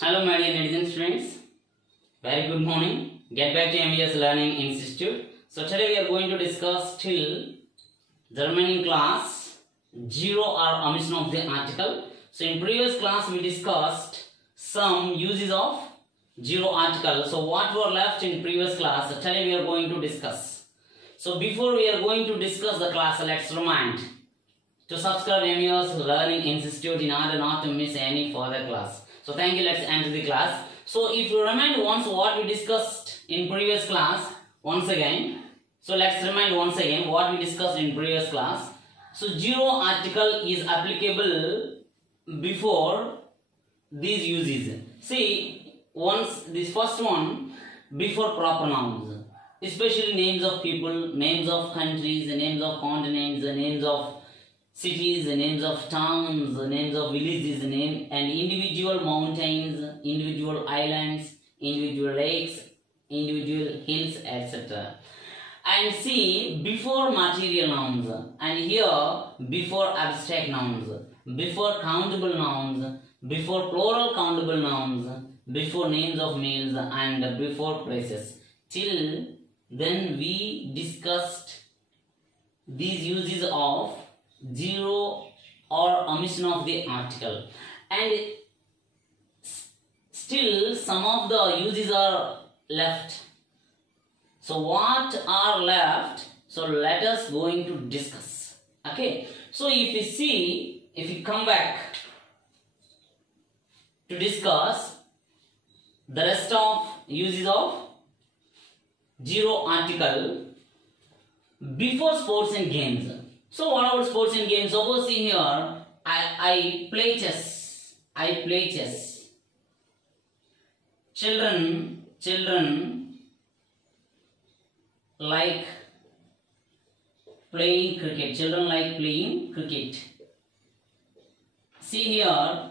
Hello my dear netizens friends, very good morning. Get back to MBS Learning Institute. So today we are going to discuss till the remaining class zero or omission of the article. So in previous class we discussed some uses of zero article. So what were left in previous class, today we are going to discuss. So before we are going to discuss the class, let's remind to subscribe MBS Learning Institute in order not to miss any further class. So thank you, let's enter the class. So if you remind once what we discussed in previous class, once again. So let's remind once again what we discussed in previous class. So zero article is applicable before these uses. See, once this first one, before proper nouns, especially names of people, names of countries, names of continents, names of cities, names of towns, names of villages, and individual mountains, individual islands, individual lakes, individual hills, etc. And see, before material nouns, and here before abstract nouns, before countable nouns, before plural countable nouns, before names of males, and before places. Till then we discussed these uses of zero or omission of the article, and still some of the uses are left. So what are left? So let us going to discuss. Okay, so if you see, if you come back to discuss the rest of uses of zero article before sports and games. So what about sports and games? Suppose see here, I play chess. I play chess. Children like playing cricket. Children like playing cricket. See here,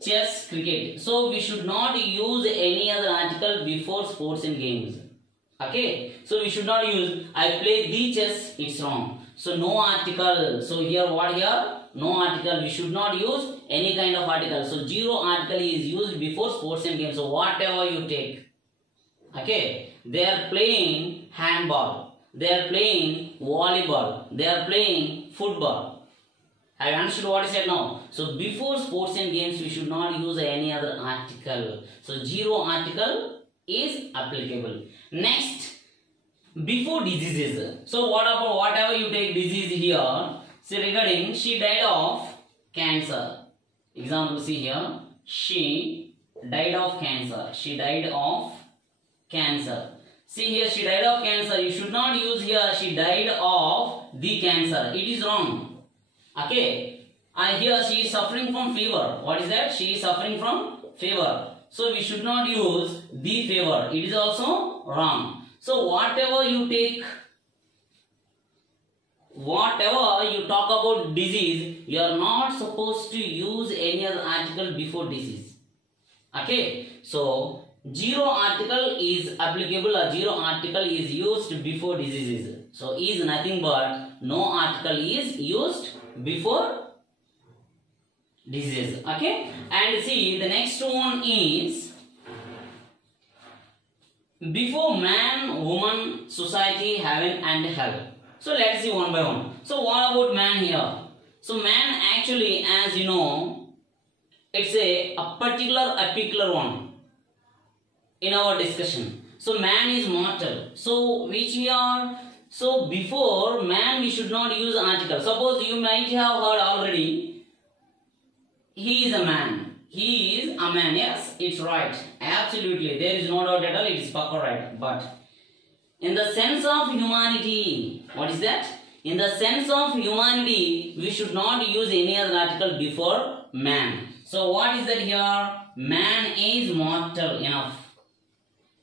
chess, cricket. So we should not use any other article before sports and games. Okay, so we should not use I play the chess, it's wrong. So no article. So here what here? No article. We should not use any kind of article. So zero article is used before sports and games. So whatever you take. Okay, they are playing handball. They are playing volleyball. They are playing football. Have you understood what I said now? So before sports and games we should not use any other article. So zero article is applicable. Next, before diseases. So what about whatever you take disease here? See, regarding she died of cancer. Example, see here, she died of cancer. She died of cancer. See here, she died of cancer. You should not use here she died of the cancer. It is wrong. Okay. And here she is suffering from fever. What is that? She is suffering from fever. So we should not use the fever. It is also wrong. So whatever you take, whatever you talk about disease, you are not supposed to use any other article before disease. Okay. So zero article is applicable, or zero article is used before diseases. So is nothing but no article is used before disease. Okay. And see, the next one is before man, woman, society, heaven and hell. So let's see one by one. So what about man here? So man actually, as you know, it's a particular one in our discussion. So man is mortal. So which we are, so before man we should not use article. Suppose you might have heard already, he is a man. He is a man. Yes, it's right. Absolutely. There is no doubt at all. It is paka right. But in the sense of humanity, what is that? In the sense of humanity, we should not use any other article before man. So what is that here? Man is mortal. Enough.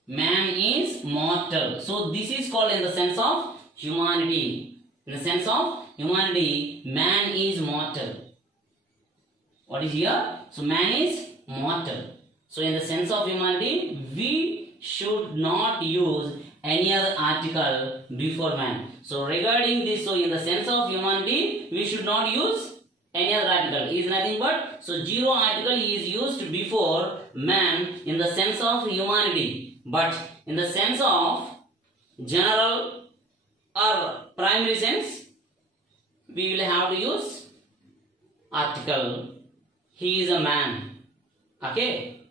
Man is mortal. So this is called in the sense of humanity. In the sense of humanity, man is mortal. What is here? So man is mortal. So in the sense of humanity, we should not use any other article before man. So regarding this, so in the sense of humanity, we should not use Any other article is nothing but, so zero article is used before man in the sense of humanity, but in the sense of general or primary sense we will have to use article. He is a man. Okay,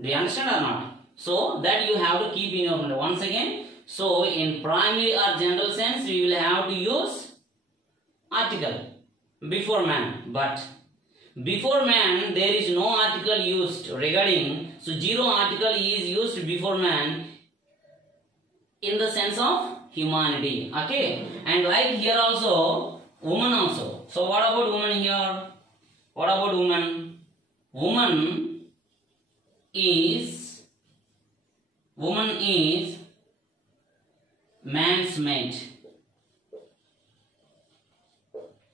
do you understand or not? So that you have to keep in your mind once again. So in primary or general sense we will have to use article before man, but before man there is no article used regarding, so zero article is used before man in the sense of humanity. Okay, and like here also woman also. So what about woman here? What about woman? Woman is man's mate.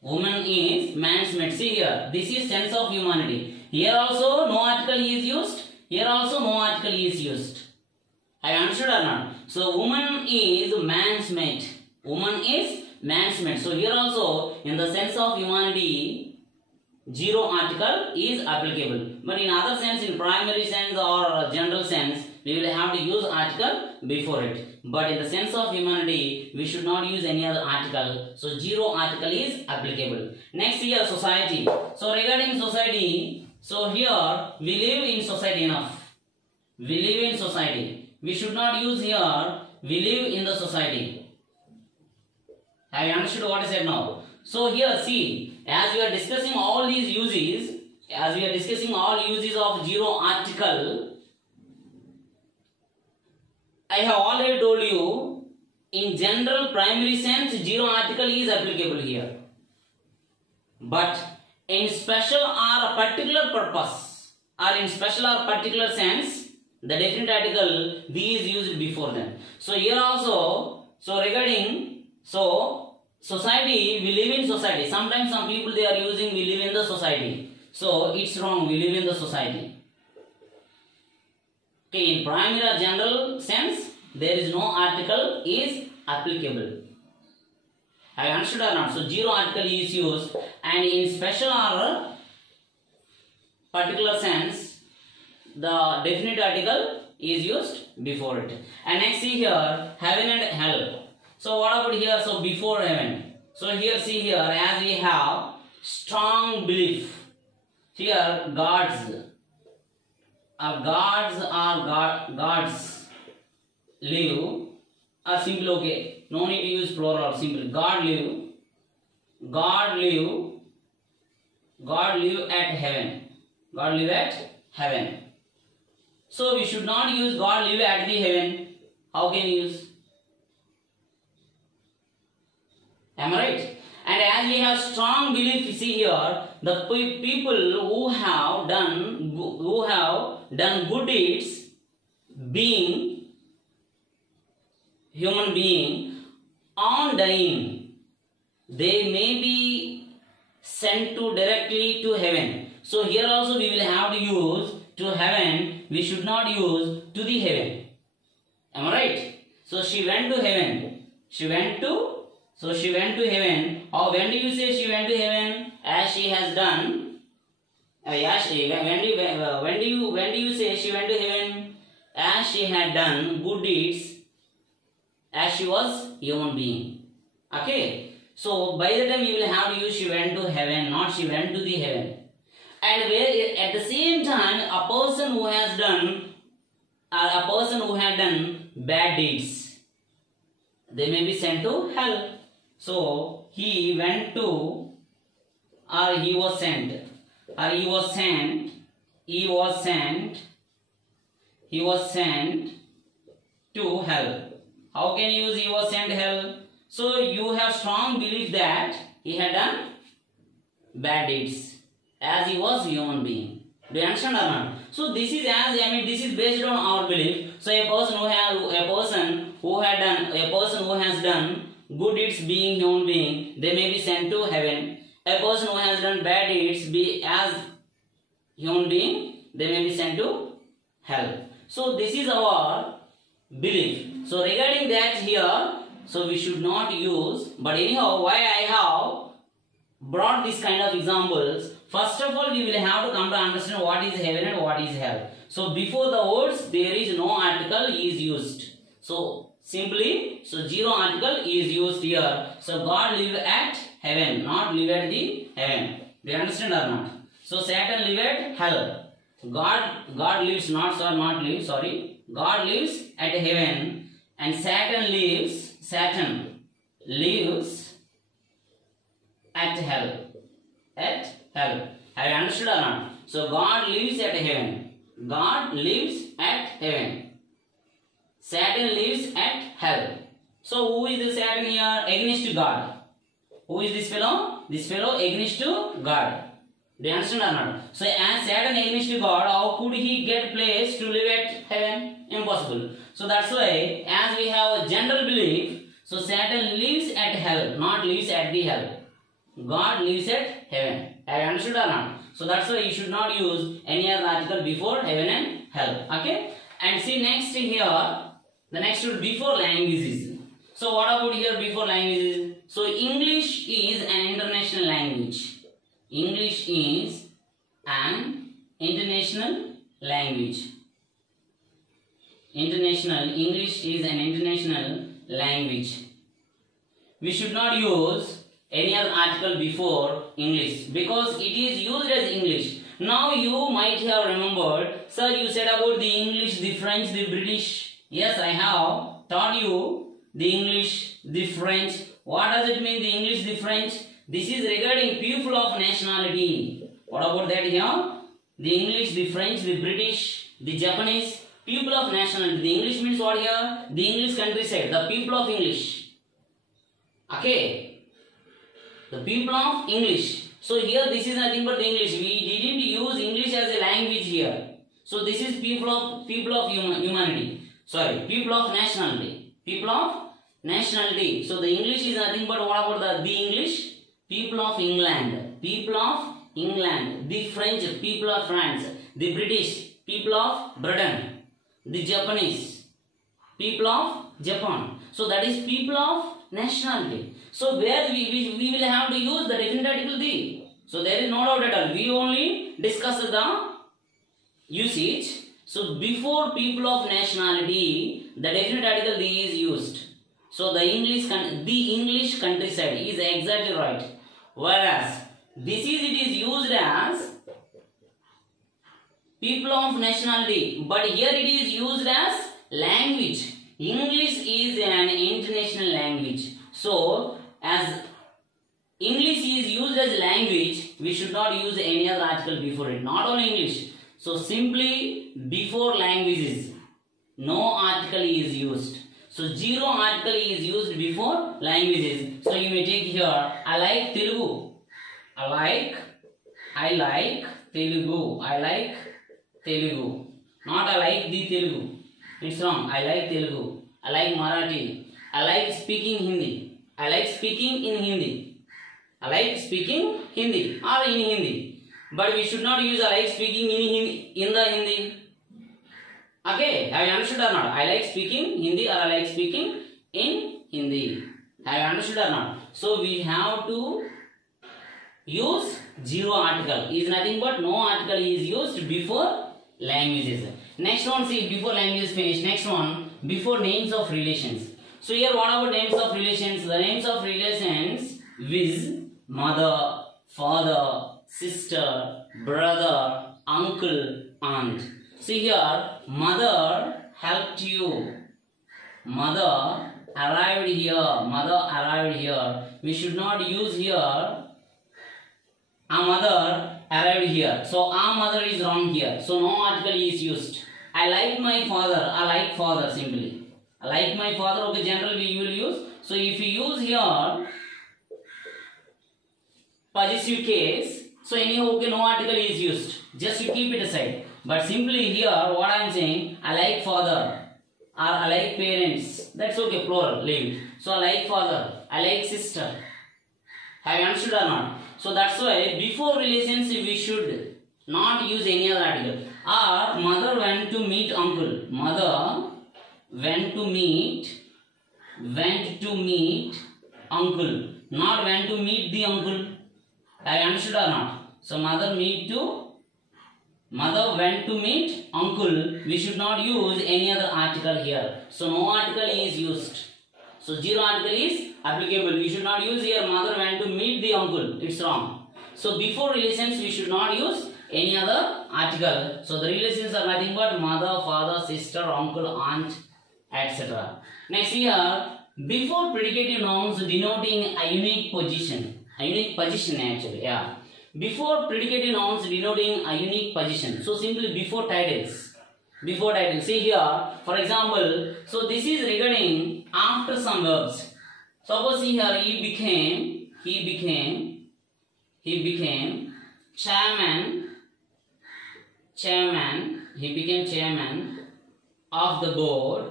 Woman is man's mate. See here, this is sense of humanity. Here also no article is used. Here also no article is used. I understood or not? So woman is man's mate. Woman is man's mate. So here also in the sense of humanity zero article is applicable. But in other sense, in primary sense or general sense, we will have to use article before it. But in the sense of humanity, we should not use any other article. So zero article is applicable. Next here, society. So regarding society, so here we live in society enough. We live in society. We should not use here we live in the society. Have you understood what I said now? So here see, as we are discussing all these uses, of zero article, I have already told you, in general primary sense, zero article is applicable here. But in special or a particular purpose, or in special or particular sense, the definite article be is used before them. So here also, so regarding, so society, we live in society. Sometimes some people they are using we live in the society. So it's wrong, we live in the society. Okay, in primary or general sense, there is no article is applicable. Have you understood or not? So zero article is used, and in special or particular sense, the definite article is used before it. And next see here, heaven and hell. So what about here? So before heaven. So here see here, as we have strong belief. Here gods live are simple. Okay, no need to use plural or simple. God live at heaven. God live at heaven. So we should not use God live at the heaven. How can you use? Am I right? And as we have strong belief, you see here, the people who have done good deeds, being human being, on dying, they may be sent to directly to heaven. So here also we will have to use to heaven. We should not use to the heaven. Am I right? So she went to heaven. She went to heaven. Or when do you say she went to heaven? As she has done. When do you say she went to heaven? As she had done good deeds, as she was human being. Okay. So by the time you will have to use she went to heaven, not she went to the heaven. And where at the same time a person who has done bad deeds, they may be sent to hell. So he went to, or he was sent to hell. How can you use he was sent to hell? So you have strong belief that he had done bad deeds as he was human being. Do you understand or not? So this is this is based on our belief. So a person who has done good deeds being human being, they may be sent to heaven. A person who has done bad deeds as human being, they may be sent to hell. So this is our belief. So regarding that here, so we should not use, but anyhow, why brought this kind of examples, first of all we will have to come to understand what is heaven and what is hell. So before the words there is no article is used. So simply, so zero article is used here. So God live at heaven, not live at the heaven. Do you understand or not? So Satan live at hell. God lives not live, sorry. God lives at heaven and Satan lives at hell. At hell. Have you understood or not? So God lives at heaven. God lives at heaven. Satan lives at hell. So who is the Satan here? Against God. Who is this fellow? This fellow against God. Do you understand or not? So as Satan against God, how could he get place to live at heaven? Impossible. So that's why, as we have a general belief, so Satan lives at hell, not lives at the hell. God lives at heaven. Have you understood or not? So that's why you should not use any other article before heaven and hell. Okay? And see next here, the next word before languages. So what about here before languages? So English is an international language. English is an international language. English is an international language. We should not use any other article before English because it is used as English. Now you might have remembered, sir, you said about the English, the French, the British. Yes, I have taught you the English, the French. What does it mean, the English, the French? This is regarding people of nationality. What about that here? The English, the French, the British, the Japanese, people of nationality. The English means what here? The English countryside, the people of English. Okay. The people of English. So here this is nothing but the English. We didn't use English as a language here. So this is people of humanity. Sorry, people of nationality. People of nationality. So the English is nothing but what about the English? People of England. People of England. The French, people of France. The British, people of Britain. The Japanese, people of Japan. So that is people of nationality. So where we will have to use the definite article the. So there is no doubt at all. We only discuss the usage. So before people of nationality, the definite article the is used. So the English countryside is exactly right. Whereas it is used as people of nationality, but here it is used as language. English is an international language. So as English is used as language, we should not use any other article before it. Not only English. So simply before languages, no article is used. So zero article is used before languages. So you may take here, I like Telugu. I like Telugu. I like Telugu. Not I like the Telugu. It's wrong. I like Telugu. I like Marathi. I like speaking Hindi. I like speaking in Hindi. I like speaking Hindi or in Hindi. But we should not use I like speaking in the Hindi. Okay, have you understood or not? I like speaking Hindi or I like speaking in Hindi. Have you understood or not? So we have to use zero article. Is nothing but no article is used before languages. Next one, see, before languages finish. Next one, before names of relations. So here what about names of relations? The names of relations is mother, father, sister, brother, uncle, aunt. See here, mother helped you. Mother arrived here. Mother arrived here. We should not use here a mother arrived here. So a mother is wrong here. So no article is used. I like my father. I like father simply. I like my father. Okay, generally we will use. So if you use here possessive case, so anyhow okay, no article is used. Just you keep it aside. But simply here what I am saying, I like father or I like parents. That's okay, plural, leave it. So I like father, I like sister. Have you understood or not? So that's why before relations we should not use any other article. Or mother went to meet uncle. Mother went to meet uncle. Not went to meet the uncle. Have you understood or not? So mother went to meet uncle. We should not use any other article here. So no article is used. So zero article is applicable. We should not use here mother went to meet the uncle. It's wrong. So before relations we should not use any other article. So the relations are nothing but mother, father, sister, uncle, aunt, etc. Next here, before predicative nouns denoting a unique position. A unique position actually, yeah. Before predicative nouns denoting a unique position. So simply before titles. Before titles. See here, for example, so this is regarding after some verbs. Suppose see here, he became chairman. He became chairman of the board.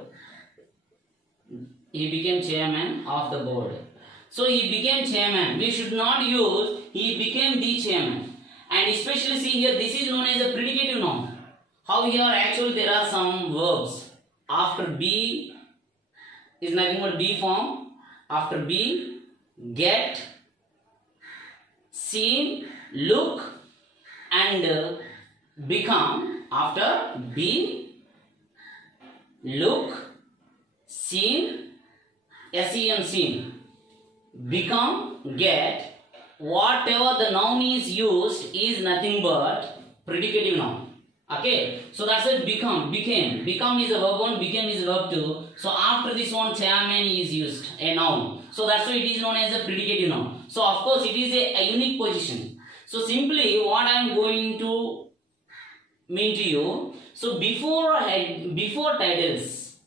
He became chairman of the board. So he became chairman. We should not use he became the chairman. And especially see here, this is known as a predicative noun. How here actually there are some verbs. After be is nothing but be form. After be, get, seen, look, and become. After be, look, seen, SEM seen, become, get, whatever the noun is used is nothing but predicative noun. Okay, so that's it. Become is a verb 1, became is a verb 2. So after this one chairman is used, a noun. So that's why it is known as a predicative noun. So of course it is a unique position. So simply what I am going to mean to you, so before titles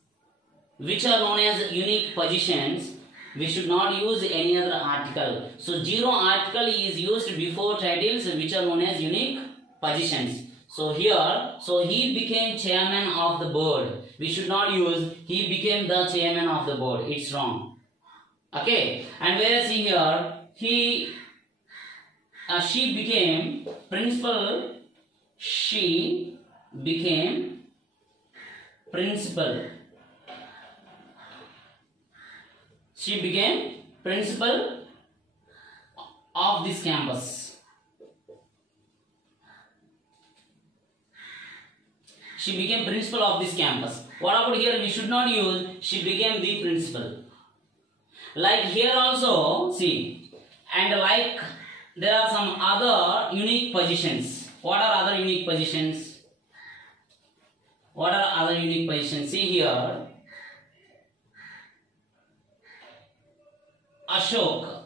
which are known as unique positions, we should not use any other article. So zero article is used before titles which are known as unique positions. So here, so he became chairman of the board. We should not use he became the chairman of the board. It's wrong. Okay. And whereas here, she became principal. She became principal. She became principal of this campus. She became principal of this campus. What about here? We should not use she became the principal. Like here also, see, and like there are some other unique positions. What are other unique positions? What are other unique positions? See here, Ashok,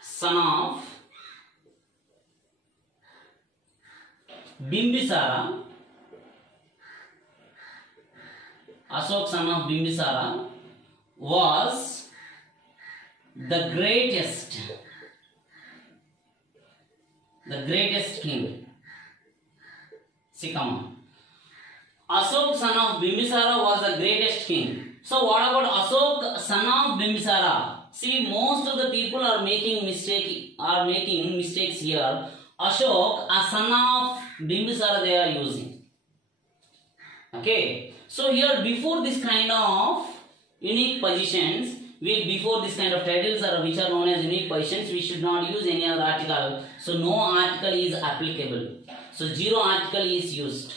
son of Bimbisara. Ashok, son of Bimbisara, was the greatest king. See, come on. Ashok, son of Bimbisara, was the greatest king. So what about Ashok, son of Bimbisara? See, most of the people are making mistakes here. Ashok, a son of Bimbisara, they are using. Okay. So here, before this kind of unique positions, before this kind of titles are which are known as unique positions, we should not use any other article. So no article is applicable. So zero article is used.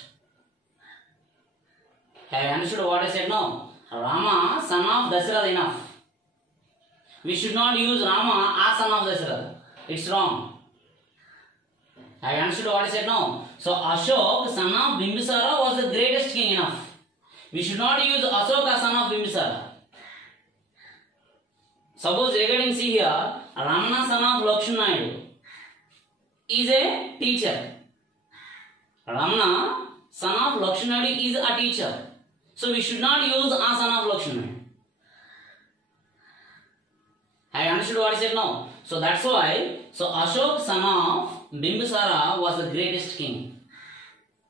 Have you understood what I said now? Rama, son of Dasarath, enough. We should not use Rama as son of Dasarath. It's wrong. Have you understood what I said now? So Ashok, son of Bimbisara, was the greatest king, enough. We should not use Ashok as son of Bimbisara. Suppose regarding see here, Ramana, son of Lakshmana is a teacher. Ramana, son of Lakshmana is a teacher. So we should not use a son of Lakshmana. Have you understood what I said now? So that's why, so Ashok, son of Bimbisara, was the greatest king.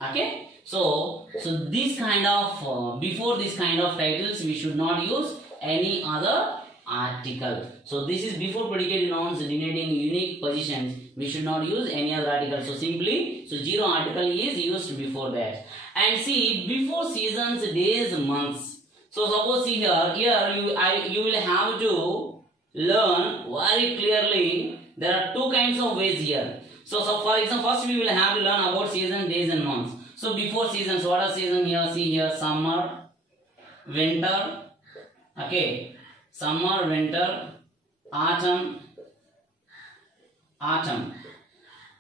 Okay? So this kind of, before this kind of titles, we should not use any other article. So this is before predicative nouns denoting unique positions. We should not use any other article. So simply, so zero article is used before that. And see, before seasons, days, months. So suppose see here you will have to learn very clearly. There are two kinds of ways here. So for example, first we will have to learn about seasons, days and months. So before seasons, what are seasons here? See here, summer, winter, okay, summer, winter, autumn.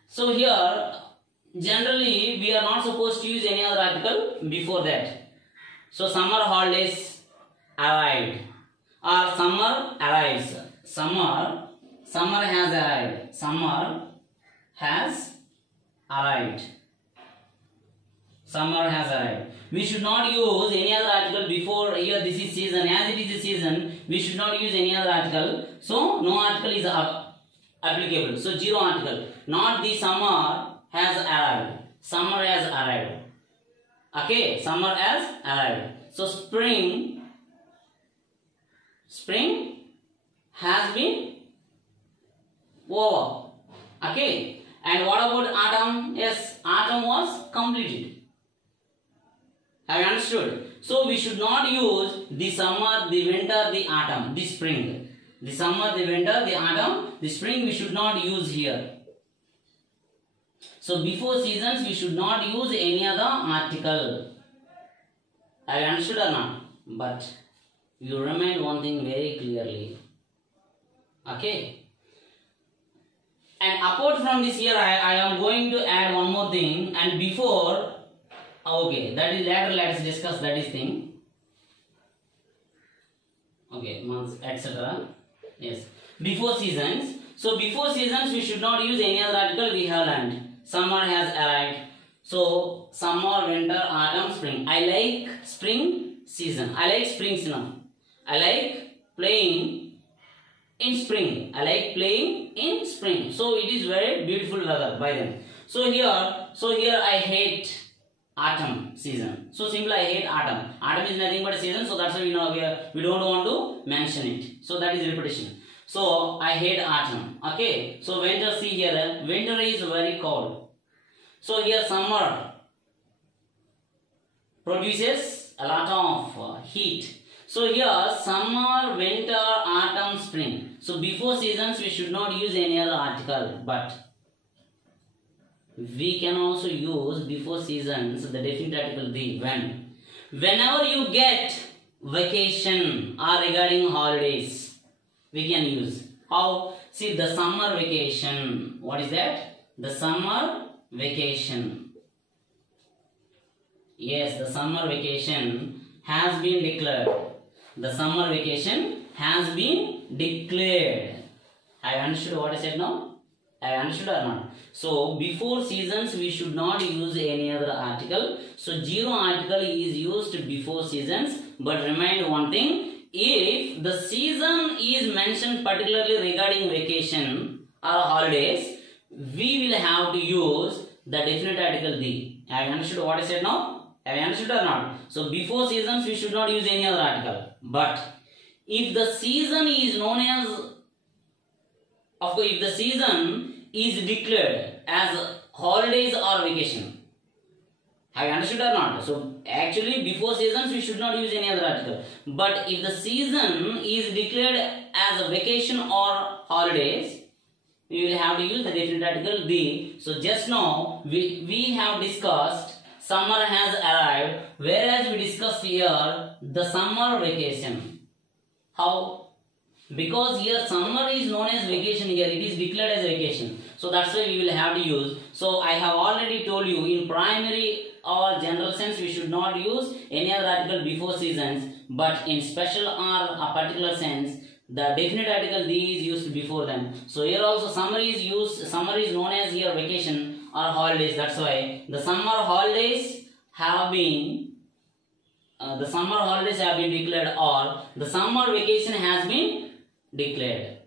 So here, generally we are not supposed to use any other article before that. So summer holidays arrived, or summer arrives. Summer has arrived. Summer has arrived. Summer has arrived. We should not use any other article before here. This is season. As it is a season, we should not use any other article. So no article is applicable. So zero article. Not the summer has arrived. Summer has arrived. Okay, summer has arrived. So spring has been over. Okay. And what about autumn? Yes, autumn was completed. Have you understood? So we should not use the summer, the winter, the autumn, the spring. The summer, the winter, the autumn, the spring we should not use here. So before seasons we should not use any other article. Have you understood or not? But you remind one thing very clearly. Okay. And apart from this here, I am going to add one more thing. And before, okay, that is later. Let's discuss that is thing. Okay, months, etc. Yes. Before seasons. So before seasons, we should not use any other article. We have learned. Summer has arrived. So summer, winter, autumn, spring. I like spring season. I like spring season. I like playing in spring. I like playing in spring. So it is very beautiful weather by them. So here I hate autumn season. So simply I hate autumn. Autumn is nothing but a season. So that's why we don't want to mention it. So that is repetition. So I hate autumn. Okay. So winter, see here, winter is very cold. So here summer produces a lot of heat. So here summer, winter, autumn, spring. So before seasons we should not use any other article, but we can also use before seasons the definite article the when. Whenever you get vacation or regarding holidays, we can use. How? See the summer vacation. What is that? The summer vacation. Yes, the summer vacation has been declared. The summer vacation has been declared. Have you understood what I said now? Have you understood or not? So before seasons we should not use any other article. So zero article is used before seasons. But remind one thing. If the season is mentioned particularly regarding vacation or holidays, we will have to use the definite article the. Have you understood what I said now? Have you understood or not? So before seasons we should not use any other article. But if the season is known as, of course, if the season is declared as holidays or vacation, have you understood or not? So actually before seasons we should not use any other article. But if the season is declared as a vacation or holidays, we will have to use the definite article the. So just now we have discussed summer has arrived, whereas we discussed here the summer vacation. How? Because here summer is known as vacation here, it is declared as vacation. So that's why we will have to use. So I have already told you in primary or general sense we should not use any other article before seasons, but in special or a particular sense the definite article the is used before them. So here also summer is used, summer is known as here vacation or holidays. That's why the summer holidays have been declared, or the summer vacation has been declared.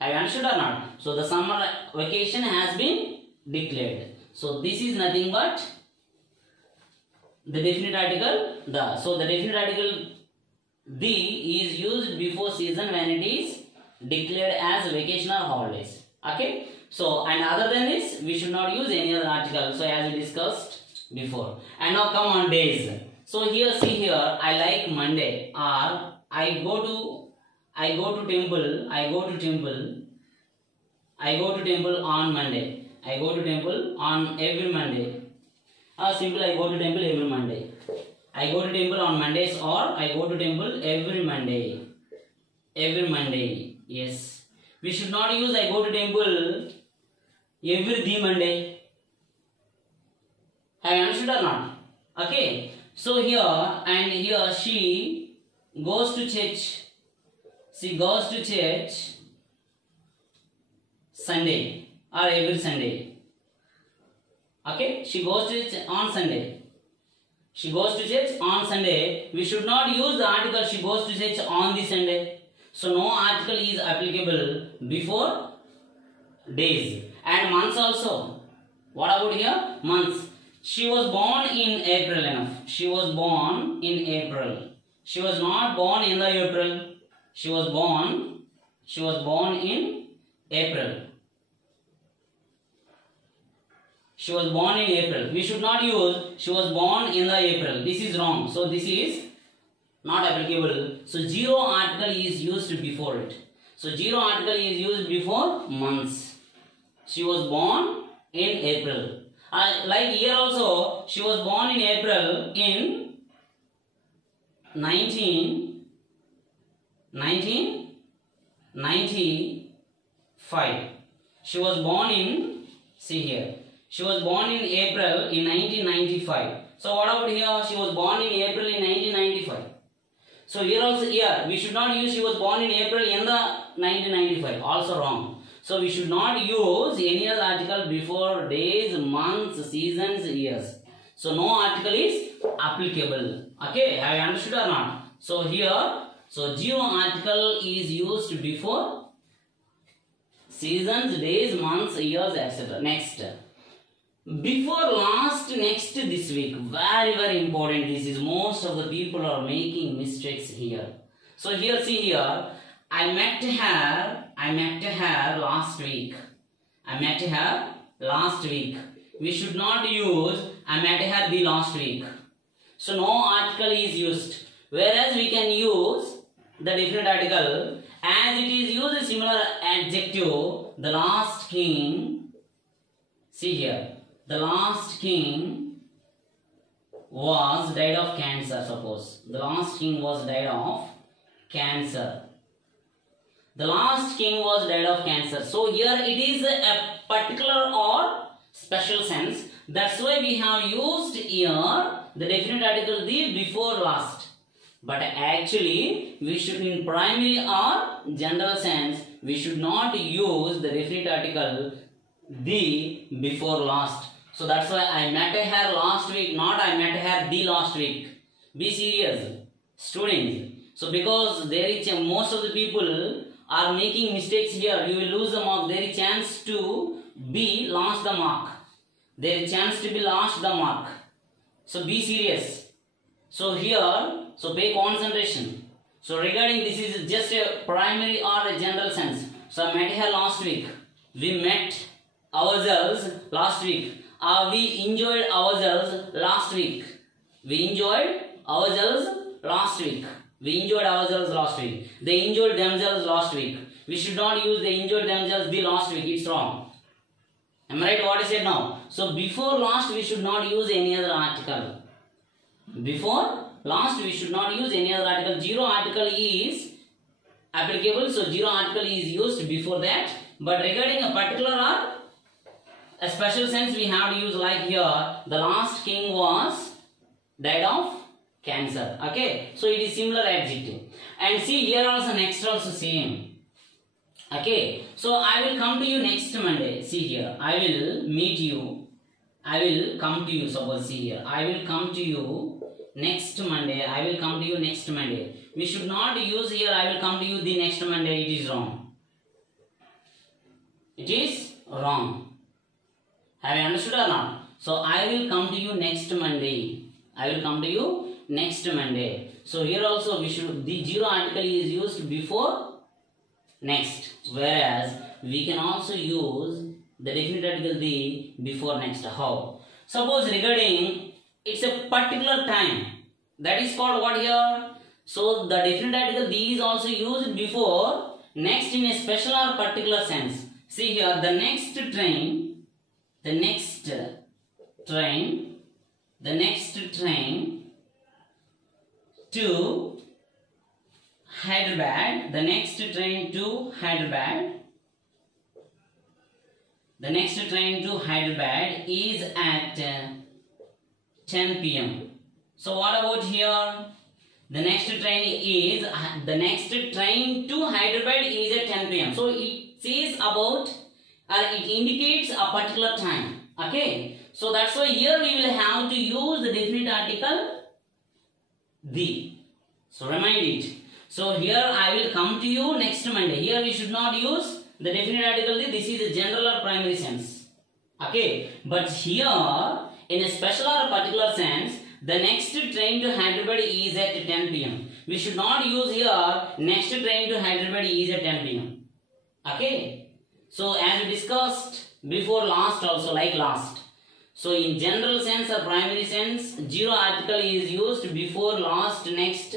Have you understood or not? So the summer vacation has been declared. So this is nothing but the definite article the. So the definite article the is used before season when it is declared as vacation or holidays. Okay. So, and other than this, we should not use any other article. So, as we discussed before. And now come on days. So, here see here, I like Monday, or I go to temple on Monday. I go to temple on every Monday. Simple, I go to temple every Monday. I go to temple on Mondays, or I go to temple every Monday. Every Monday. Yes. We should not use I go to temple every the Monday. Have you understood or not? Okay. So here and here she goes to church. She goes to church Sunday or every Sunday. Okay. She goes to church on Sunday. She goes to church on Sunday. We should not use the article she goes to church on the Sunday. So no article is applicable before days and months also. What about here? Months. She was born in April enough. She was born in April. She was not born in the April. She was born in April. She was born in April. We should not use she was born in the April. This is wrong. So this is not applicable. So zero article is used before it. So zero article is used before months. She was born in April. Like here also, she was born in April in 1995. She was born in, see here, she was born in April in 1995. So what about here? She was born in April in 1995. So here also, here we should not use she was born in April in the 1995. Also wrong. So we should not use any other article before days, months, seasons, years. So no article is applicable. Okay, have you understood or not? So here, so zero article is used before seasons, days, months, years, etc. Next. Before last, next, this week. Very, very important. This is most of the people are making mistakes here. So here, see here, I met her last week. I met her last week. We should not use I met her the last week. So no article is used. Whereas we can use the different article as it is used a similar adjective. The last king. See here. The last king was died of cancer, suppose. The last king was died of cancer. The last king was died of cancer. So here it is a particular or special sense. That's why we have used here the definite article the before last. But actually we should in primary or general sense we should not use the definite article the before last. So that's why I met her last week, not I met her the last week. Be serious, students. So because there is most of the people are making mistakes here, you will lose the mark. There is chance to be lost the mark. There is chance to be lost the mark. So be serious. So here, so pay concentration. So regarding this is just a primary or a general sense. So I met her last week. We met ourselves last week. We enjoyed ourselves last week. We enjoyed ourselves last week. We enjoyed ourselves last week. They enjoyed themselves last week. We should not use they enjoyed themselves the last week. It's wrong. Am I right what I said now? So before last we should not use any other article. Before last we should not use any other article. Zero article is applicable. So zero article is used before that. But regarding a particular or a special sense we have to use like here. The last king was died of cancer. Okay. So it is similar adjective. And see here also next also same. Okay, so I will come to you next Monday. See here, I will meet you. I will come to you. Suppose see here, I will come to you next Monday. I will come to you next Monday. We should not use here I will come to you the next Monday. It is wrong. It is wrong. Have you understood or not? So I will come to you next Monday. I will come to you next Monday. So here also we should the zero article is used before next, whereas we can also use the definite article the before next. How? Suppose regarding it's a particular time, that is called what here? So the definite article the is also used before next in a special or particular sense. See here, the next train to Hyderabad, the next train to Hyderabad is at 10 p.m. So what about here? The next train to Hyderabad is at 10 p.m. So it says about, or it indicates a particular time. Okay. So that's why here we will have to use the definite article the. So remind it. So here I will come to you next Monday. Here we should not use the definite article the. This is a general or primary sense. Okay. But here in a special or particular sense, the next train to Hyderabad is at 10 p.m. We should not use here next train to Hyderabad is at 10 p.m. Okay. So as we discussed before last also, like last. So in general sense or primary sense, zero article is used before last next.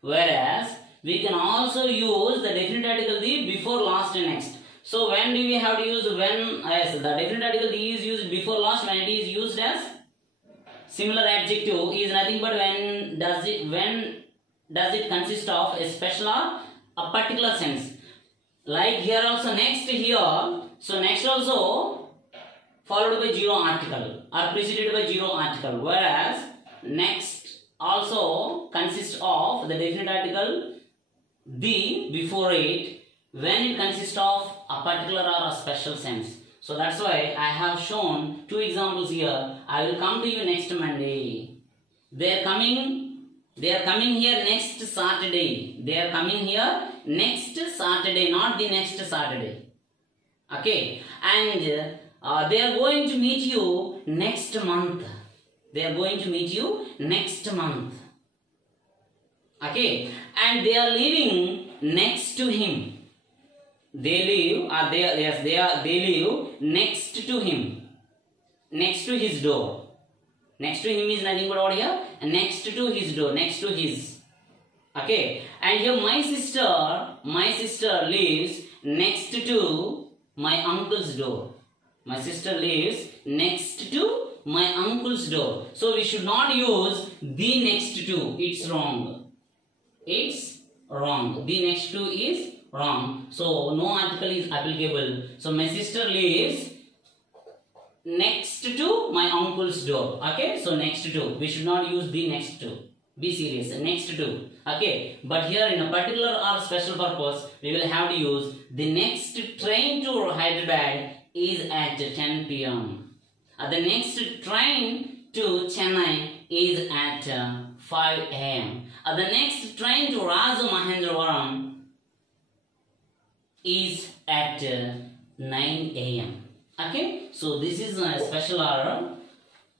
Whereas we can also use the definite article the before last next. So when do we have to use when? Yes, the definite article the is used before last when it is used as similar adjective is nothing but when does it consist of a special or a particular sense. Like here also next here. So next also followed by zero article or preceded by zero article. Whereas next also consists of the definite article the before it when it consists of a particular or a special sense. So that's why I have shown two examples here. I will come to you next Monday. They are coming here next Saturday. They are coming here next Saturday, not the next Saturday. Okay. And they are going to meet you next month. They are going to meet you next month. Okay. And they are living next to him. They live next to him, next to his door. Next to him is nothing but what here? Next to his door, next to his. Okay. And here my sister lives next to my uncle's door. My sister lives next to my uncle's door. So we should not use the next to. It's wrong. It's wrong. The next to is wrong. So no article is applicable. So my sister lives next to my uncle's door. Okay. So next to. We should not use the next to. Be serious. Next to. Okay. But here in a particular or special purpose, we will have to use the next train to Hyderabad is at 10 p.m. The next train to Chennai is at 5 a.m. The next train to Rajamahendravaram is at 9 a.m. Okay, so this is a special or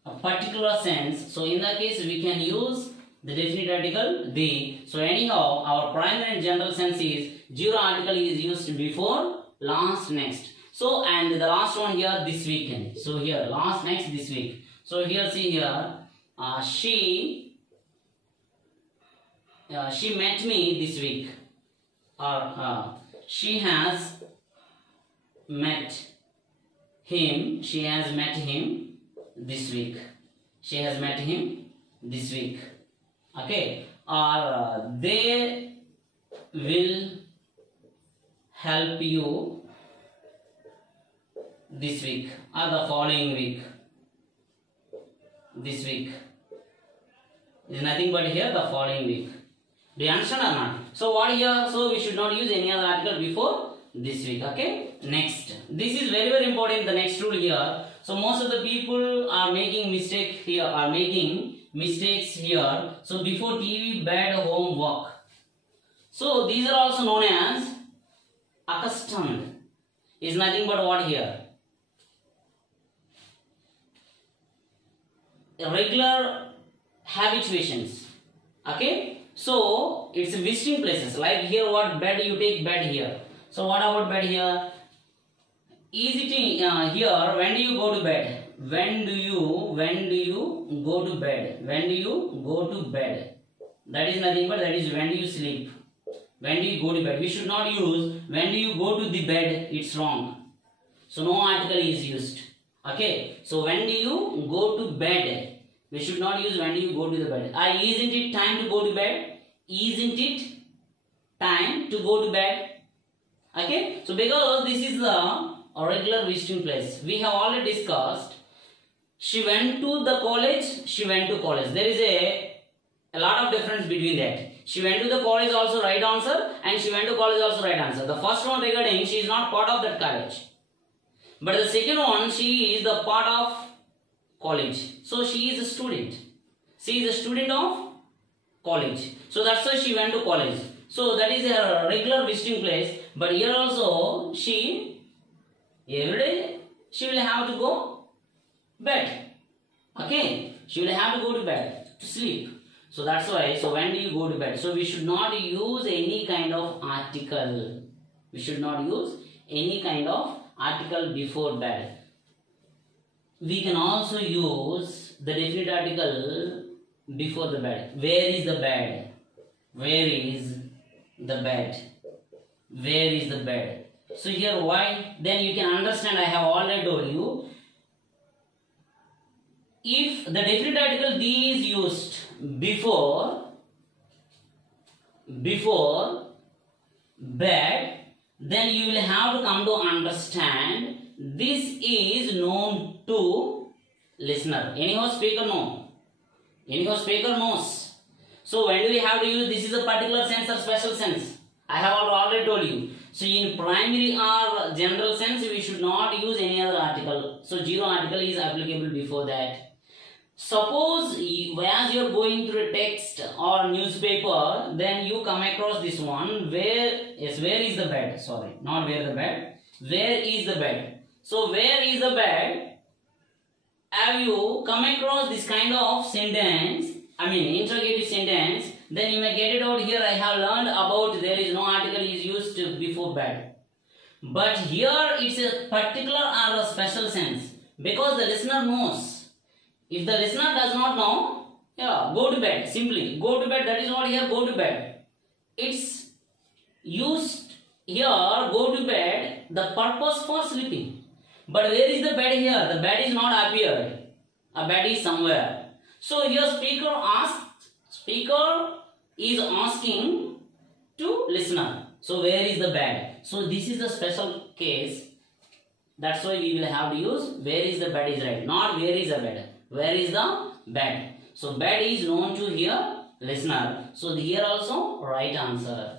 a particular sense. So in that case, we can use the definite article the. So anyhow, our primary and general sense is zero article is used before last next. So and the last one here this weekend. So here last next this week. So here see here she met me this week, or she has met him. She has met him this week. She has met him this week. Okay. Or they will help you this week or the following week. This week is nothing but here the following week. Do you understand or not? So what here? So we should not use any other article before this week. Okay. Next. This is very important. The next rule here. So most of the people are making mistake here. Mistakes here. So before TV, bed, homework. So these are also known as accustomed. Is nothing but what here? Regular habituations. Okay. So it's visiting places. Like here, what bed you take bed here. So what about bed here? is it here? When do you go to bed? When do you go to bed? When do you go to bed? That is nothing but that is when do you sleep? When do you go to bed? We should not use when do you go to the bed. It's wrong. So no article is used. Okay. So when do you go to bed? We should not use when do you go to the bed. Isn't it time to go to bed? Isn't it time to go to bed? Okay. So because this is the regular visiting place, we have already discussed. She went to the college. She went to college. There is a lot of difference between that. She went to the college also right answer, and she went to college also right answer. The first one regarding she is not part of that college, but the second one she is the part of college. So she is a student. She is a student of college. So that's why she went to college. So that is a regular visiting place. But here also she every day she will have to go bed. Okay, she will have to go to bed to sleep. So that's why. So when do you go to bed? So we should not use any kind of article. We should not use any kind of article before bed. We can also use the definite article before the bed. Where is the bed? Where is the bed? Where is the bed? So here why? Then you can understand, I have already told you. If the definite article the is used before bed, then you will have to come to understand this is known to listener. Anyhow speaker no. Anyhow speaker knows. So when do we have to use this is a particular sense or special sense? I have already told you. So in primary or general sense we should not use any other article. So zero article is applicable before that. Suppose as you are going through a text or newspaper, then you come across this one where is the bed? Sorry, not where the bed. Where is the bed? So where is the bed? Have you come across this kind of sentence? I mean interrogative sentence. Then you may get it out here. I have learned about there is no article is used before bed. But here it's a particular or a special sense because the listener knows. If the listener does not know, yeah, go to bed. Simply go to bed. That is what here. Go to bed. It's used here. Go to bed. The purpose for sleeping. But where is the bed here? The bed is not appeared. A bed is somewhere. So here speaker is asking to listener. So where is the bed? So this is the special case. That's why we will have to use where is the bed is right. Not where is the bed. Where is the bed? So bed is known to here listener. So here also right answer.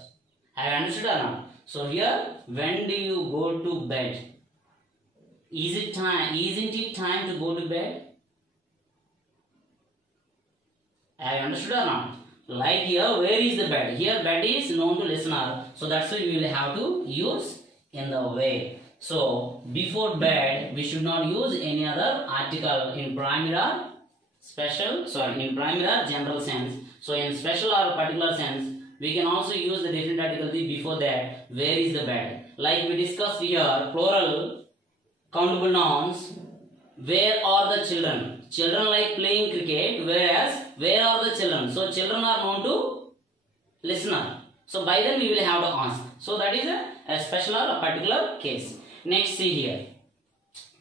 Have you understood or not? So here when do you go to bed? Is it time? Isn't it time to go to bed? Have you understood or not? Like here, where is the bed? Here bed is known to listener. So that's why we will have to use in the way. So before bed, we should not use any other article in primary or in primary or general sense. So in special or particular sense, we can also use the definite article before that. Where is the bed? Like we discussed here, plural countable nouns. Where are the children? Children like playing cricket. Whereas where are the children? So children are known to listener. So by then we will have to ask. So that is a special or a particular case. Next, see here,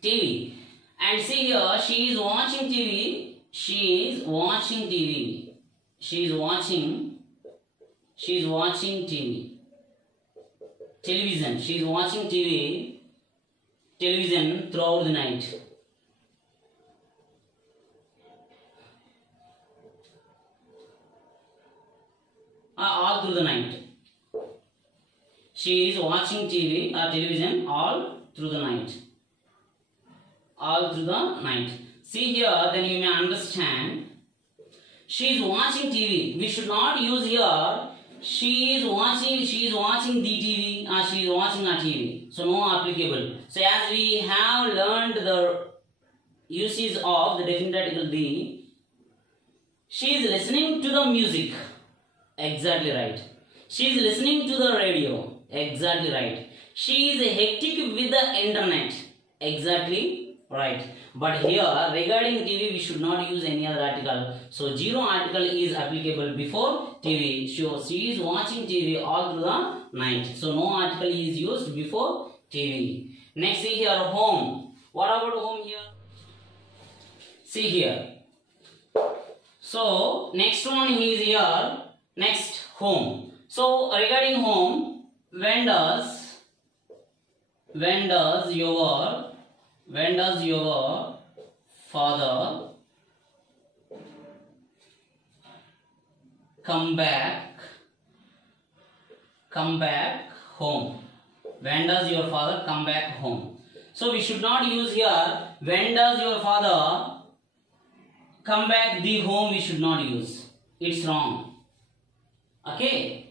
TV, and see here she is watching TV. She is watching TV. She is watching TV. Television. She is watching television throughout the night. All through the night. She is watching TV or television all through the night. All through the night. See here, then you may understand. She is watching TV. We should not use here. She is watching the TV or she is watching a TV. So no applicable. So as we have learned the uses of the definite article the, she is listening to the music. Exactly right. She is listening to the radio. Exactly right. She is hectic with the internet. Exactly right. But here regarding TV we should not use any other article. So zero article is applicable before TV. She is watching TV all through the night. So no article is used before TV. Next, see here home. What about home here? See here. So next one is here. Next home. So regarding home, when does your father come back home? When does your father come back home? So we should not use here when does your father come back the home. We should not use. It's wrong. Okay.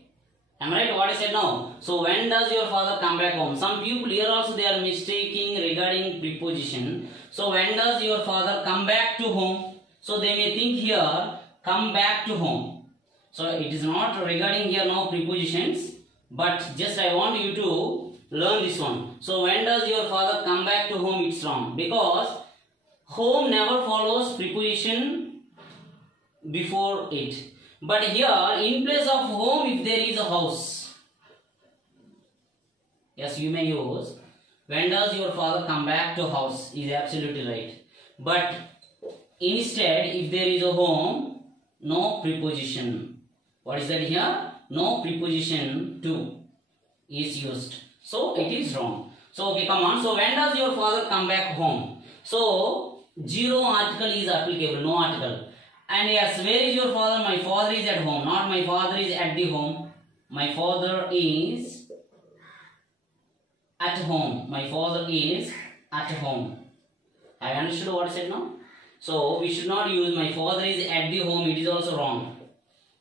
Am I right? What I said now? So when does your father come back home? Some people here also they are mistaking regarding preposition. So when does your father come back to home? So they may think here come back to home. So it is not regarding here no prepositions, but just I want you to learn this one. So when does your father come back to home? It's wrong because home never follows preposition before it. But here in place of home if there is a house, yes you may use when does your father come back to house is absolutely right. But instead if there is a home, no preposition. What is that here? No preposition to is used. So it is wrong. So okay, come on. So when does your father come back home? So zero article is applicable, no article. And yes, where is your father? My father is at home. Not my father is at the home. My father is at home. My father is at home. I understood what I said now? So we should not use my father is at the home. It is also wrong.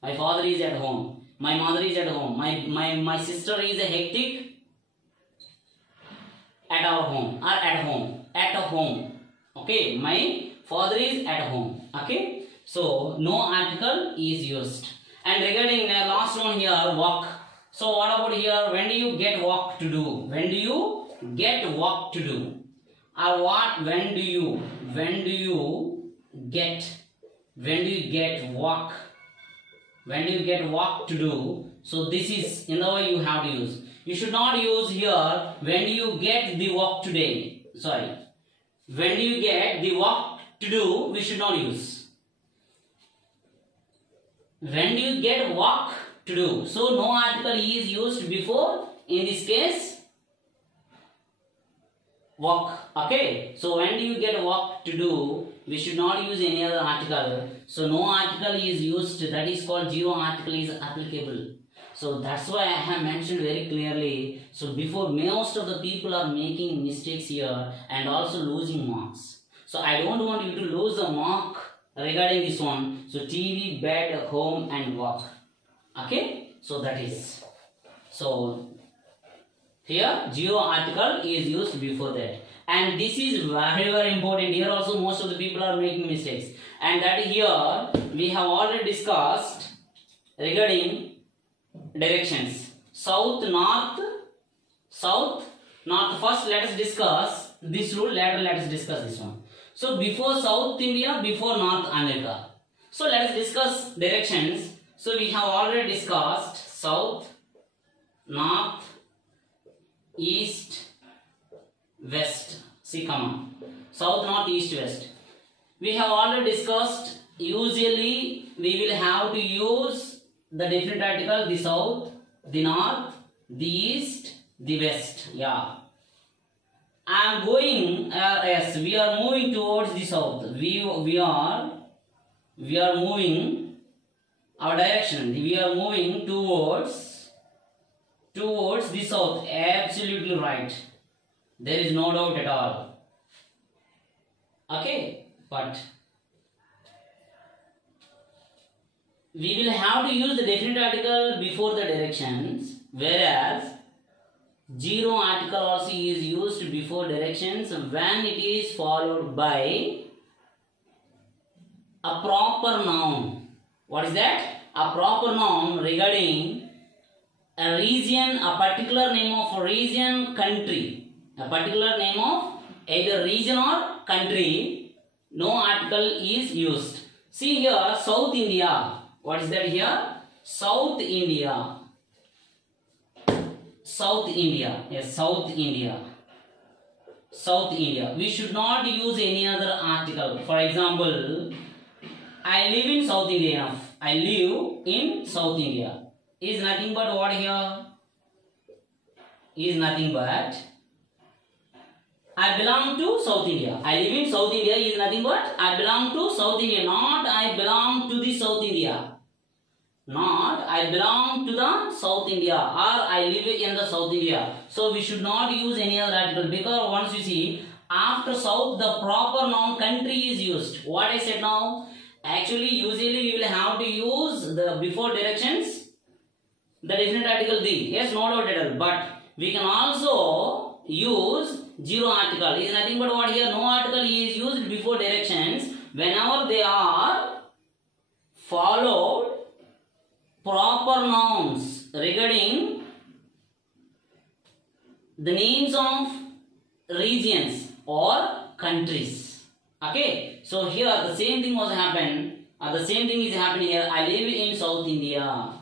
My father is at home. My mother is at home. My sister is hectic at our home or at home. At a home. Okay. My father is at home. Okay. So no article is used. And regarding the last one here, walk. So what about here? When do you get walk to do? When do you get walk to do? Or what? When do you get walk? When do you get walk to do? So this is in the way you have to use. You should not use here when do you get the walk today. Sorry. When do you get the walk to do? We should not use. When do you get walk to do? So no article is used before. In this case, walk. Okay. So when do you get walk to do? We should not use any other article. So no article is used. That is called zero article is applicable. So that's why I have mentioned very clearly. So before most of the people are making mistakes here and also losing marks. So I don't want you to lose a mark regarding this one. So TV, bed, home and walk. Okay. So that is. So here zero article is used before that. And this is very important. Here also most of the people are making mistakes. And that here we have already discussed regarding directions. South, north. First let us discuss this rule. Later let us discuss this one. So before South India, before North America. So let us discuss directions. So we have already discussed south, north, east, west. See, come on. South, north, east, west. We have already discussed. Usually we will have to use the definite article, the south, the north, the east, the west. Yeah. I am going. Yes, we are moving towards the south. We are moving our direction. We are moving towards the south. Absolutely right. There is no doubt at all. Okay, but we will have to use the definite article before the directions, whereas zero article also is used before directions when it is followed by a proper noun. What is that? A proper noun regarding a region, a particular name of a region, country. A particular name of either region or country, no article is used. See here, South India. What is that here? South India. South India. Yes, South India. South India. We should not use any other article. For example, I live in South India. I live in South India. Is nothing but what here? Is nothing but I belong to South India. I live in South India is nothing but I belong to South India. Not I belong to the South India. Not I belong to the South India or I live in the South India. So we should not use any other article, because once you see after South the proper noun country is used. What I said now? Actually usually we will have to use the before directions the definite article the. Yes, no doubt at all. But we can also use zero article. Is nothing but what here? No article is used before directions whenever they are followed proper nouns regarding the names of regions or countries. Okay, so here the same thing was happened. The same thing is happening here. I live in South India.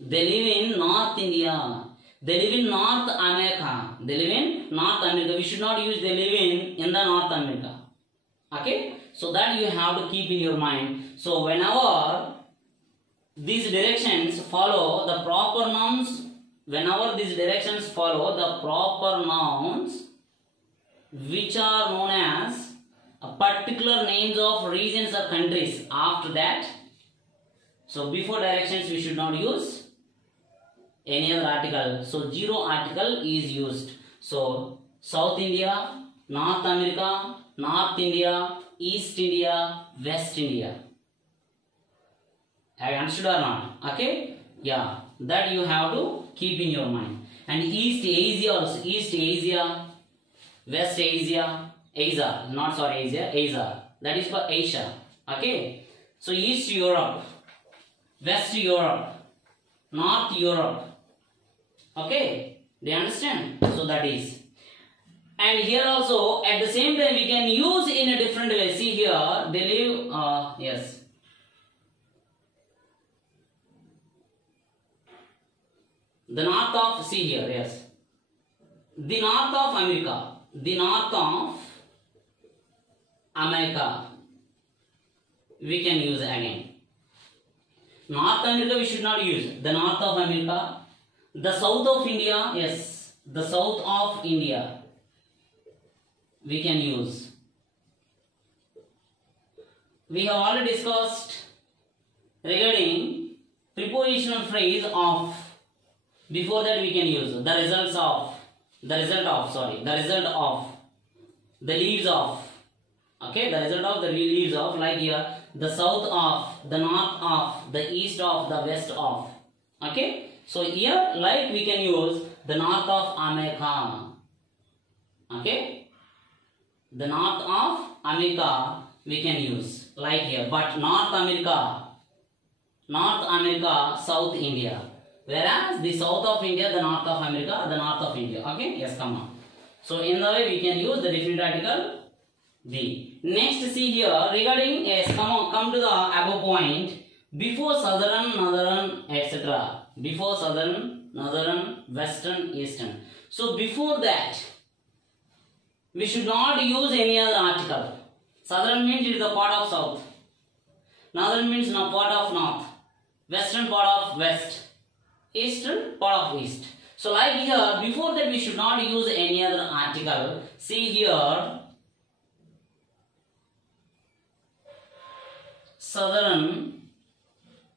They live in North India. They live in North America. They live in North America. We should not use they live in the North America. Okay, so that you have to keep in your mind. So whenever these directions follow the proper nouns, whenever these directions follow the proper nouns which are known as a particular names of regions or countries, after that, so before directions we should not use any other article. So zero article is used. So South India, North America, North India, East India, West India. Have you understood or not? Okay? Yeah. That you have to keep in your mind. And East Asia also. East Asia, West Asia, Asia. Not sorry, Asia. Asia. That is for Asia. Okay? So East Europe, West Europe, North Europe. Okay? Do you understand? So that is. And here also at the same time we can use in a different way. See here, they live, yes. The north of, see here, yes. The north of America. The north of America. We can use again. North America we should not use. The north of America. The south of India, yes. The south of India. We can use. We have already discussed regarding prepositional phrase of. Before that we can use the result of, the result of, the leaves of. Okay, the result of, the leaves of, like here, the south of, the north of, the east of, the west of. Okay, so here like we can use the north of America. Okay, the north of America we can use like here, but North America, South India. Whereas the south of India, the north of America, the north of India. Okay, yes, come on. So in the way we can use the definite article the. Next, see here regarding, yes, come to the above point. Before southern, northern, etc. Before southern, northern, western, eastern. So before that, we should not use any other article. Southern means it is the part of south. Northern means no part of north. Western part of west. Eastern part of east. So like here, before that we should not use any other article. See here, Southern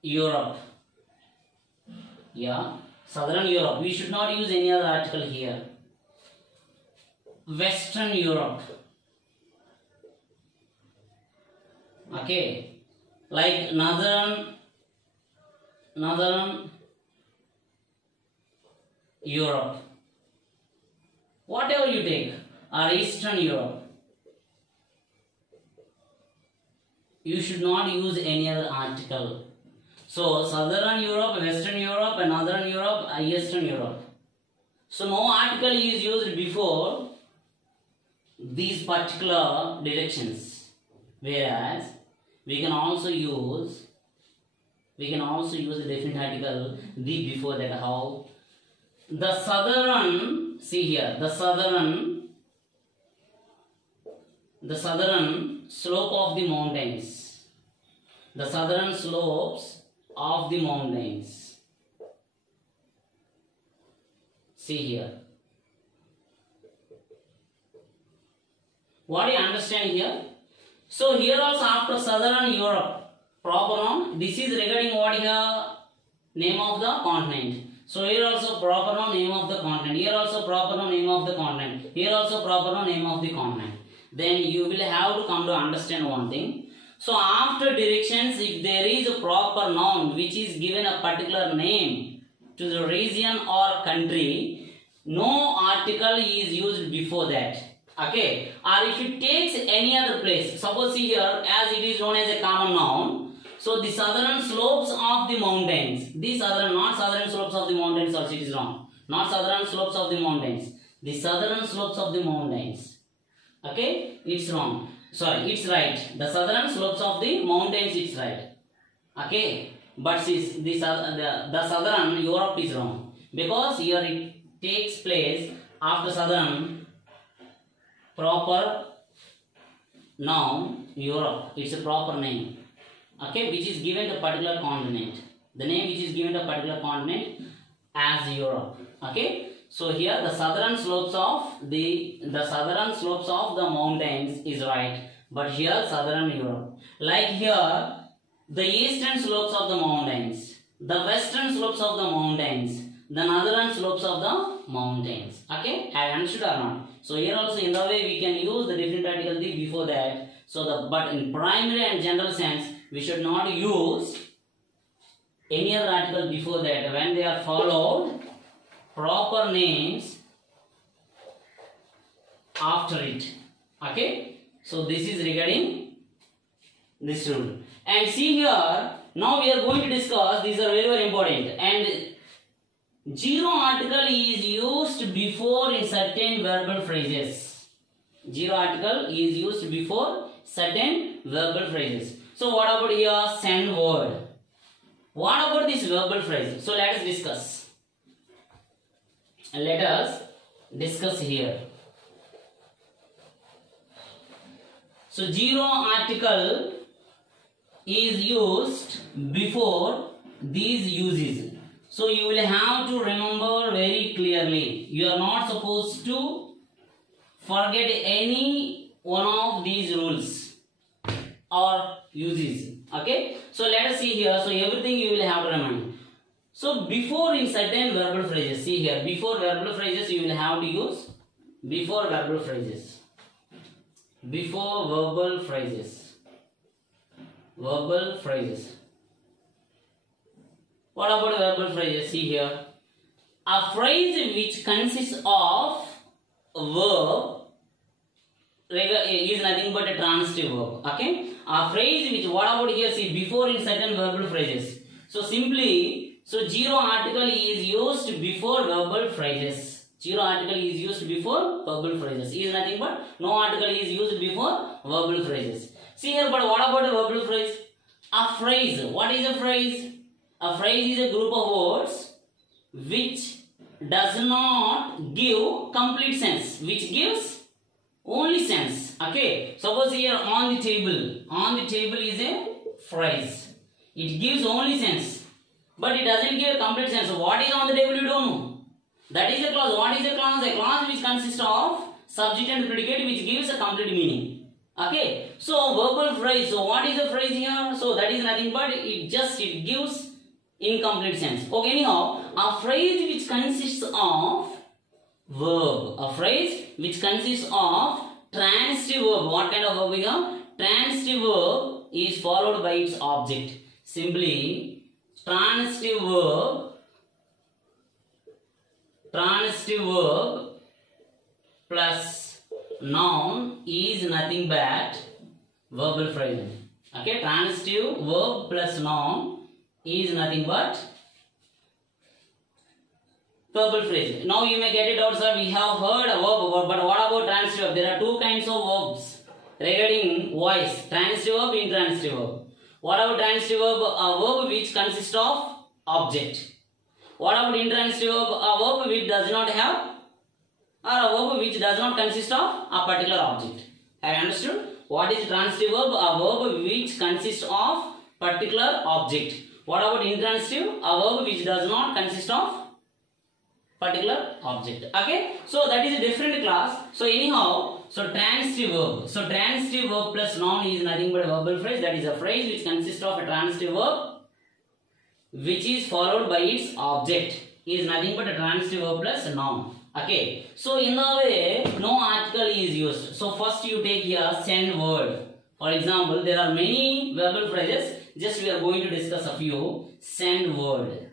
Europe. Yeah, Southern Europe. We should not use any other article here. Western Europe. Okay, like Northern Europe, whatever you take, or Eastern Europe, you should not use any other article. So Southern Europe, Western Europe and Northern Europe, Eastern Europe. So no article is used before these particular directions, whereas we can also use the definite article the before that. How? The southern, see here, the southern slope of the mountains. The southern slopes of the mountains. See here. What do you understand here? So here also after southern Europe, proper noun. This is regarding what here? Name of the continent. So here also proper noun, name of the continent. Here also proper noun, name of the continent. Here also proper noun, name of the continent. Then you will have to come to understand one thing. So after directions, if there is a proper noun which is given a particular name to the region or country, no article is used before that. Okay? Or if it takes any other place, suppose see here, as it is known as a common noun, so the southern slopes of the mountains, not southern slopes of the mountains also it is wrong. Not southern slopes of the mountains. The southern slopes of the mountains. Okay? It's wrong. Sorry, it's right. The southern slopes of the mountains, it's right. Okay? But the southern Europe is wrong. Because here it takes place after southern proper noun Europe. It's a proper name. Okay? Which is given to particular continent. The name which is given to particular continent as Europe. Okay? So here the southern slopes of the mountains is right, but here southern Europe. Like here, the eastern slopes of the mountains, the western slopes of the mountains, the northern slopes of the mountains. Okay, I understood or not? So here also in the way we can use the definite article the before that. So but in primary and general sense, we should not use any other article before that when they are followed proper names after it. Okay, so this is regarding this rule. And see here, now we are going to discuss, these are very very important, and zero article is used before in certain verbal phrases. Zero article is used before certain verbal phrases. So what about here? Send word. What about this verbal phrase? So let us discuss. Let us discuss here. So zero article is used before these uses. So you will have to remember very clearly. You are not supposed to forget any one of these rules or uses. Okay. So let us see here. So everything you will have to remember. So before in certain verbal phrases, see here, before verbal phrases you will have to use before verbal phrases. Before verbal phrases. Verbal phrases. What about verbal phrases? See here. A phrase which consists of a verb is nothing but a transitive verb. Okay. A phrase which, what about here? See, before in certain verbal phrases. So simply, so zero article is used before verbal phrases. Zero article is used before verbal phrases. Is nothing but no article is used before verbal phrases. See here, but what about a verbal phrase? A phrase. What is a phrase? A phrase is a group of words which does not give complete sense, which gives only sense. Okay. Suppose here on the table. On the table is a phrase. It gives only sense, but it doesn't give a complete sense. So what is on the table you don't know. That is a clause. What is a clause? A clause which consists of subject and predicate which gives a complete meaning. Okay. So verbal phrase. So what is a phrase here? So that is nothing but it gives incomplete sense. Okay. Anyhow, a phrase which consists of verb. A phrase which consists of transitive verb. What kind of verb we have? Transitive verb is followed by its object. Simply, transitive verb plus noun is nothing but verbal phrase. Okay, transitive verb plus noun is nothing but verbal phrase. Now you may get it out, sir. We have heard a verb, but what about transitive verb? There are two kinds of verbs regarding voice: transitive verb, intransitive verb. What about transitive verb? A verb which consists of object. What about intransitive verb? A verb which does not have, or a verb which does not consist of a particular object. Have you understood? What is transitive verb? A verb which consists of particular object. What about intransitive? A verb which does not consist of particular object. Okay, so that is a different class. So anyhow, so transitive verb. So transitive verb plus noun is nothing but a verbal phrase. That is a phrase which consists of a transitive verb which is followed by its object. Is nothing but a transitive verb plus noun. Okay, so in the way no article is used. So first you take here send word. For example, there are many verbal phrases. Just we are going to discuss a few. Send word.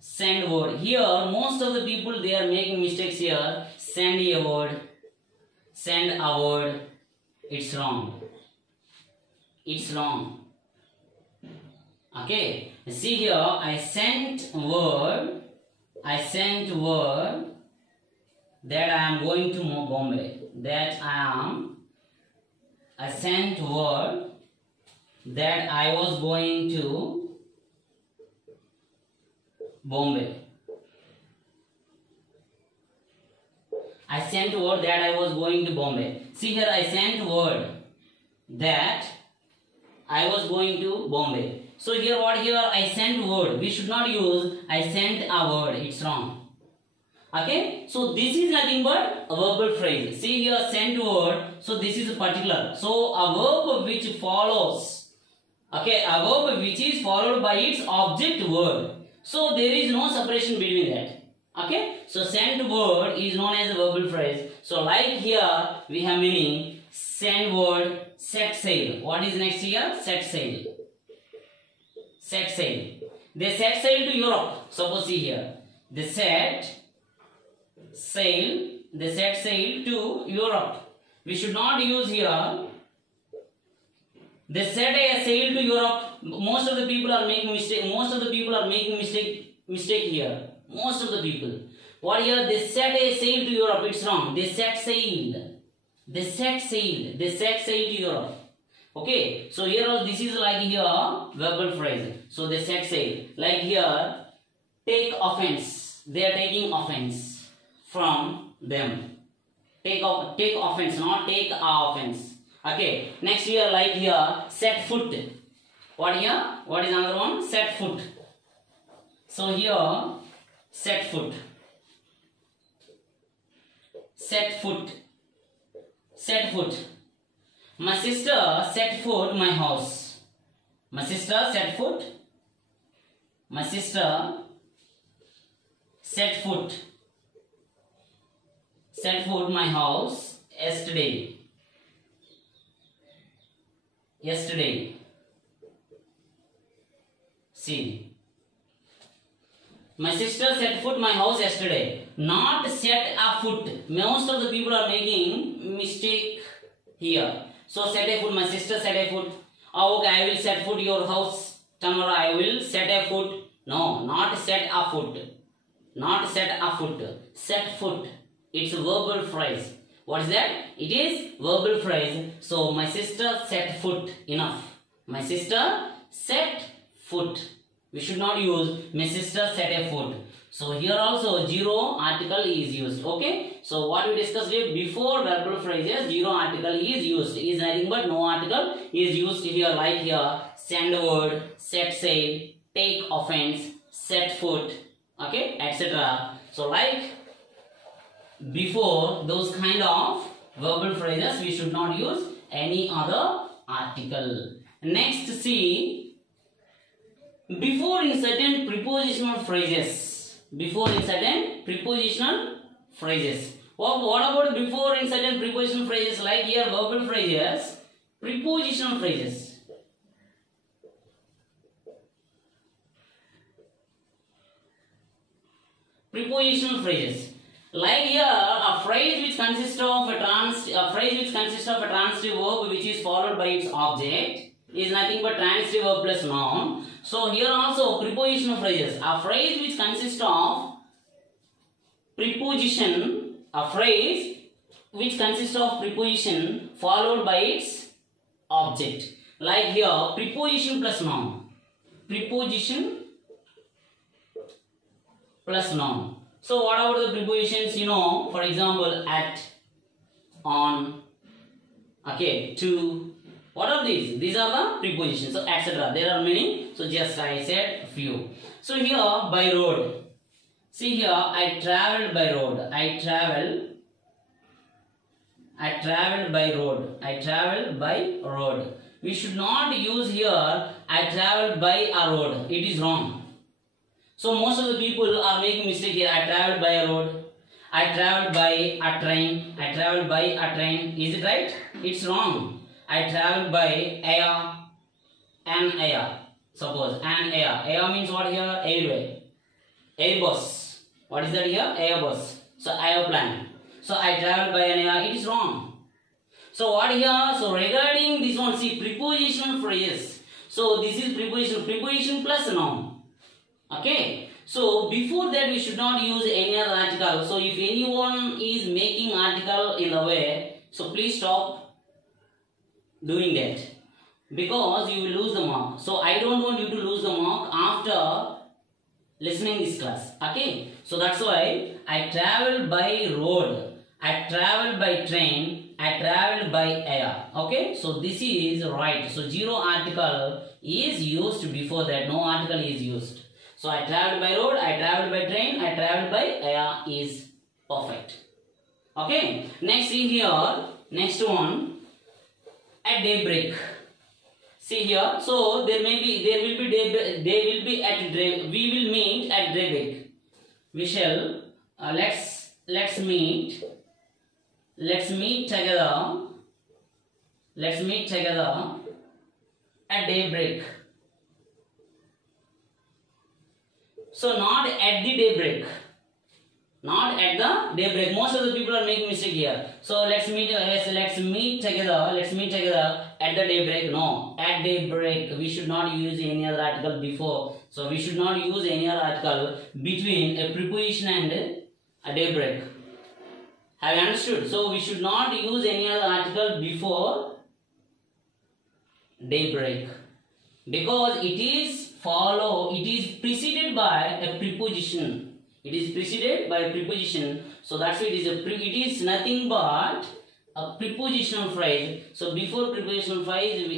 Send word. Here most of the people they are making mistakes here. Send a word. Send a word. It's wrong. It's wrong. Okay. See here. I sent word. I sent word that I am going to Bombay. I sent word that I was going to Bombay. I sent word that I was going to Bombay. See here, I sent word that I was going to Bombay. So here what here? I sent word. We should not use I sent a word. It's wrong. Okay, so this is nothing but a verbal phrase. See here, sent word. So this is a particular. So a verb which follows. Okay, a verb which is followed by its object word. So there is no separation between that. Okay, so sent word is known as a verbal phrase. So like here we have meaning send word, set sail. What is next here? Set sail. Set sail. They set sail to Europe. Suppose see here. They set sail to Europe. We should not use here. They set a sail to Europe. Most of the people are making mistake. Mistake here. Most of the people. What here? They set a sail to Europe. It's wrong. They set sail. They set sail. They set sail to Europe. Okay. So here also this is like here verbal phrase. So they set sail. Like here, take offense. They are taking offense from them. Take offense, not take offense. Okay. Next here, like here, set foot. What here? What is another one? Set foot. So here, set foot. Set foot. Set foot. My sister set foot my house. My sister set foot. My sister set foot. Set foot my house yesterday. Yesterday. See. My sister set foot my house yesterday. Not set a foot. Most of the people are making mistake here. So set a foot. My sister set a foot. Oh, okay, I will set foot your house. Tomorrow I will set a foot. No, not set a foot. Not set a foot. Set foot. It's a verbal phrase. What is that? It is verbal phrase. So my sister set foot. Enough. My sister set foot. We should not use my sister set a foot. So here also zero article is used. Okay. So what we discussed here before verbal phrases, zero article is used. Is nothing but no article is used here. Like here, send word, set sail, take offense, set foot. Okay, etc. So like before those kind of verbal phrases, we should not use any other article. Next, see, before in certain prepositional phrases. Before in certain prepositional phrases. What about before in certain prepositional phrases? Like here verbal phrases, prepositional phrases. Prepositional phrases. Like here, a phrase which consists of a transitive verb which is followed by its object is nothing but transitive verb plus noun. So here also prepositional phrases. A phrase which consists of preposition, a phrase which consists of preposition followed by its object. Like here, preposition plus noun. Preposition plus noun. So what about the prepositions? You know, for example, at, on, okay, to. What are these? These are the prepositions. So etc. There are many. So just I said few. So here by road. See here, I traveled by road. I traveled by road. I traveled by road. We should not use here I traveled by a road. It is wrong. So most of the people are making mistake here. I traveled by a road. I traveled by a train. I traveled by a train. Is it right? It's wrong. I traveled by air. An air. Suppose an air. Air means what here? Airway. Airbus. What is that here? Airbus. So airplane. So I traveled by an air. It is wrong. So what here? So regarding this one, see prepositional phrases. So this is preposition. Preposition plus noun. Okay. So before that we should not use any other article. So if anyone is making article in the way, so please stop doing that, because you will lose the mark. So I don't want you to lose the mark after listening this class. Okay. So that's why I traveled by road. I traveled by train. I traveled by air. Okay. So this is right. So zero article is used before that. No article is used. So I traveled by road, I traveled by train, I traveled by air is perfect. Okay. Next, see here, next one, at daybreak. See here, so we will meet at daybreak. We shall let's meet together at daybreak. So not at the daybreak. Not at the daybreak. Most of the people are making mistake here. So let's meet together at the daybreak. No, at daybreak. We should not use any other article before. So we should not use any other article between a preposition and a daybreak. Have you understood? So we should not use any other article before daybreak, because it is preceded by a preposition. It is preceded by a preposition. So that's why it is nothing but a prepositional phrase. So before prepositional phrase,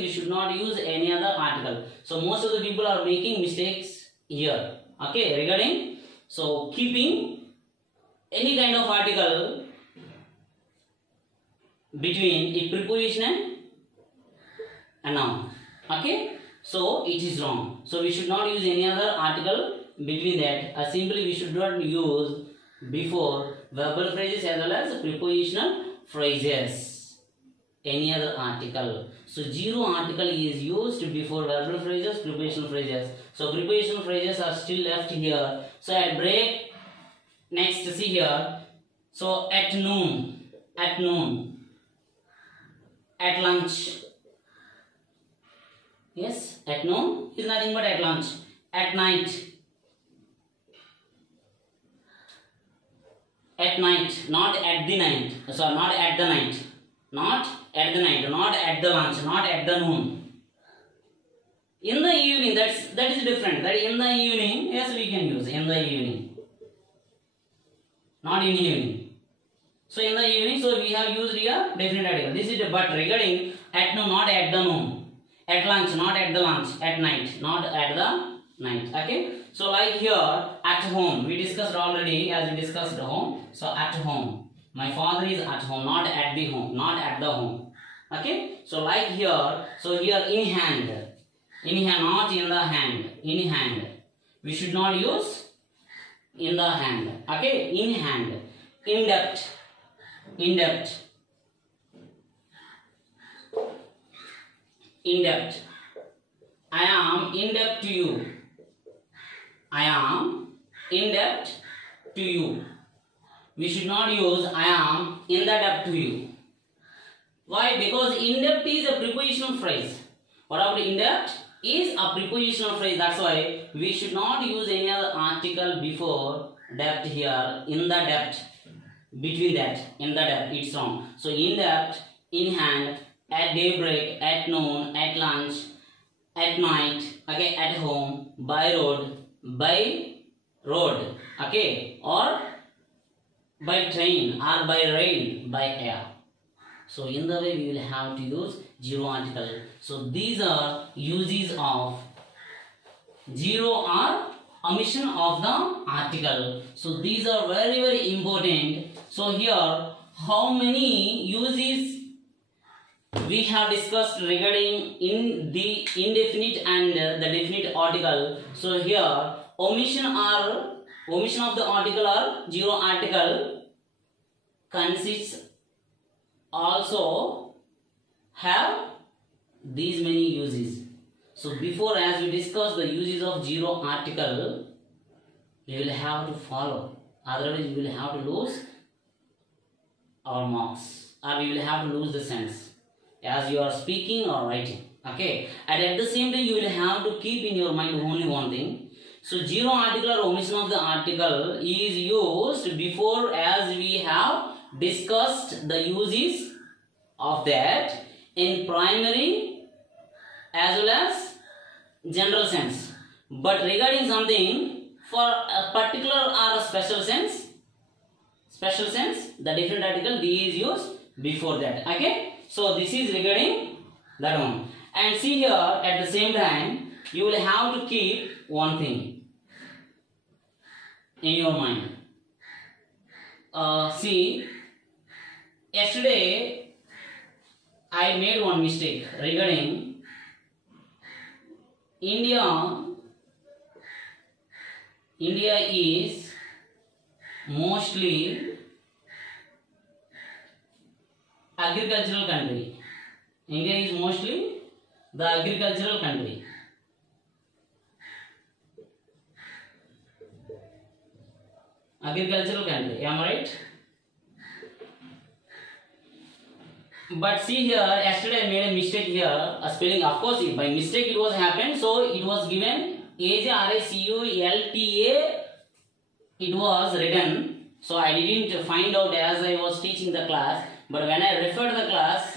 we should not use any other article. So most of the people are making mistakes here. Okay, regarding so keeping any kind of article between a preposition and a noun. Okay, so it is wrong. So we should not use any other article between that. Simply we should not use before verbal phrases as well as prepositional phrases any other article. So zero article is used before verbal phrases, prepositional phrases. So prepositional phrases are still left here. So at break, next see here. So at noon, at lunch. Yes, at noon is nothing but at lunch. At night. At night, not at the night. Sorry, not at the night. Not at the night, not at the lunch, not at the noon. In the evening, that is different. That in the evening, yes, we can use in the evening. Not in evening. So in the evening, so we have used here definite article. This is but regarding at noon, not at the noon. At lunch, not at the lunch. At night, not at the night. Okay. So like here, at home. We discussed already as we discussed home. So at home. My father is at home, not at the home. Not at the home. Okay. So like here. So here in hand. In hand, not in the hand. In hand. We should not use in the hand. Okay. In hand. In debt. In debt. In debt. I am in debt to you. I am in debt to you. We should not use I am in the debt to you. Why? Because in debt is a prepositional phrase. What about in debt? is a prepositional phrase. That's why we should not use any other article before depth here. In the depth, between that, in the depth, it's wrong. So in depth, in hand, at daybreak, at noon, at lunch, at night, okay, at home, by road, okay, or by train, or by rail, by air. So in the way we will have to use zero article. So these are uses of zero or omission of the article. So these are very, very important. So here, how many uses we have discussed regarding in the indefinite and the definite article. So here, omission of the article or zero article consists also have these many uses. So before, as we discussed the uses of zero article, we will have to follow, otherwise we will have to lose our marks, or we will have to lose the sense as you are speaking or writing. Okay, and at the same time you will have to keep in your mind only one thing. So zero article or omission of the article is used before, as we have discussed the uses of that in primary as well as general sense. But regarding something for a particular or a special sense, the different article D is used before that. Okay, so this is regarding that one. And see here, at the same time you will have to keep one thing in your mind. See, yesterday I made one mistake regarding India is mostly agricultural country. India is mostly the agricultural country. Agricultural country, am I right? But see here, yesterday I made a mistake here, a spelling. Of course, by mistake it was happened, so it was given AJRACULTA. It was written, so I didn't find out as I was teaching the class. But when I referred the class,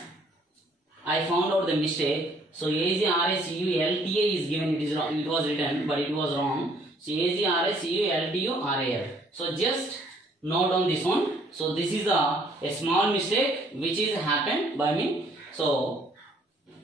I found out the mistake. So AJRACULTA is given. It is wrong. It was written, but it was wrong. So AJRACULTURAL. So just note down this one. So this is a small mistake which is happened by me. So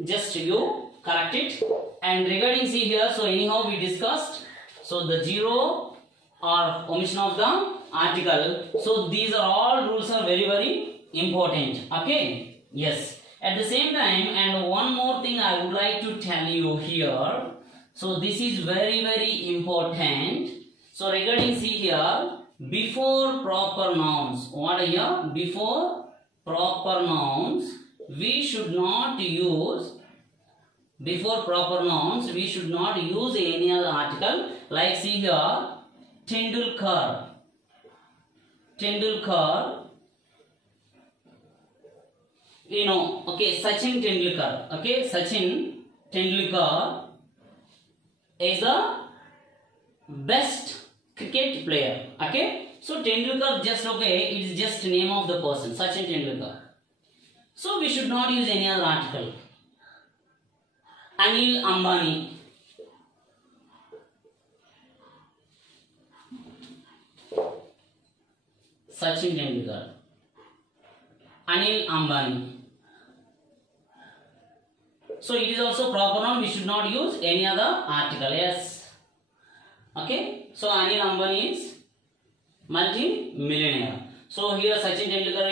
just you correct it. And regarding see here, so anyhow we discussed. So the zero or omission of the article. So these are all rules are very, very important. Okay. Yes. At the same time, and one more thing I would like to tell you here. So this is very, very important. So regarding see here, before proper nouns, what here? Before proper nouns, we should not use. Before proper nouns, we should not use any other article. Like see here, Tendulkar. You know, okay, Sachin Tendulkar. Okay, Sachin Tendulkar is the best cricket player. Okay, so Tendulkar just okay, it is just name of the person, Sachin Tendulkar. So we should not use any other article. Anil Ambani. Sachin Tendulkar. Anil Ambani. So it is also proper noun. We should not use any other article. Yes. Okay. So Anil Ambani is multi-millionaire. So here Sachin Tendulkar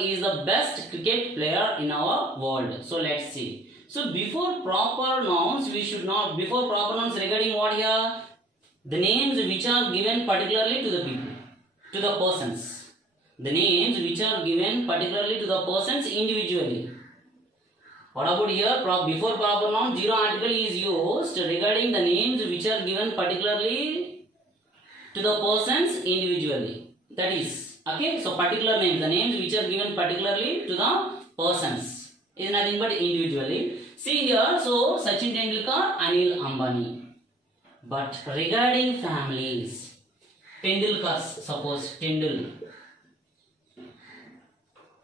is the best cricket player in our world. So let's see. So before proper nouns, we should not. Before proper nouns regarding what here? The names which are given particularly to the people, to the persons. The names which are given particularly to the persons individually. What about here? Before proper noun, zero article is used regarding the names which are given particularly to the persons individually. That is, okay, so particular names, the names which are given particularly to the persons is nothing but individually. See here, so Sachin Tendulkar, Anil Ambani. But regarding families, Tendulkars, suppose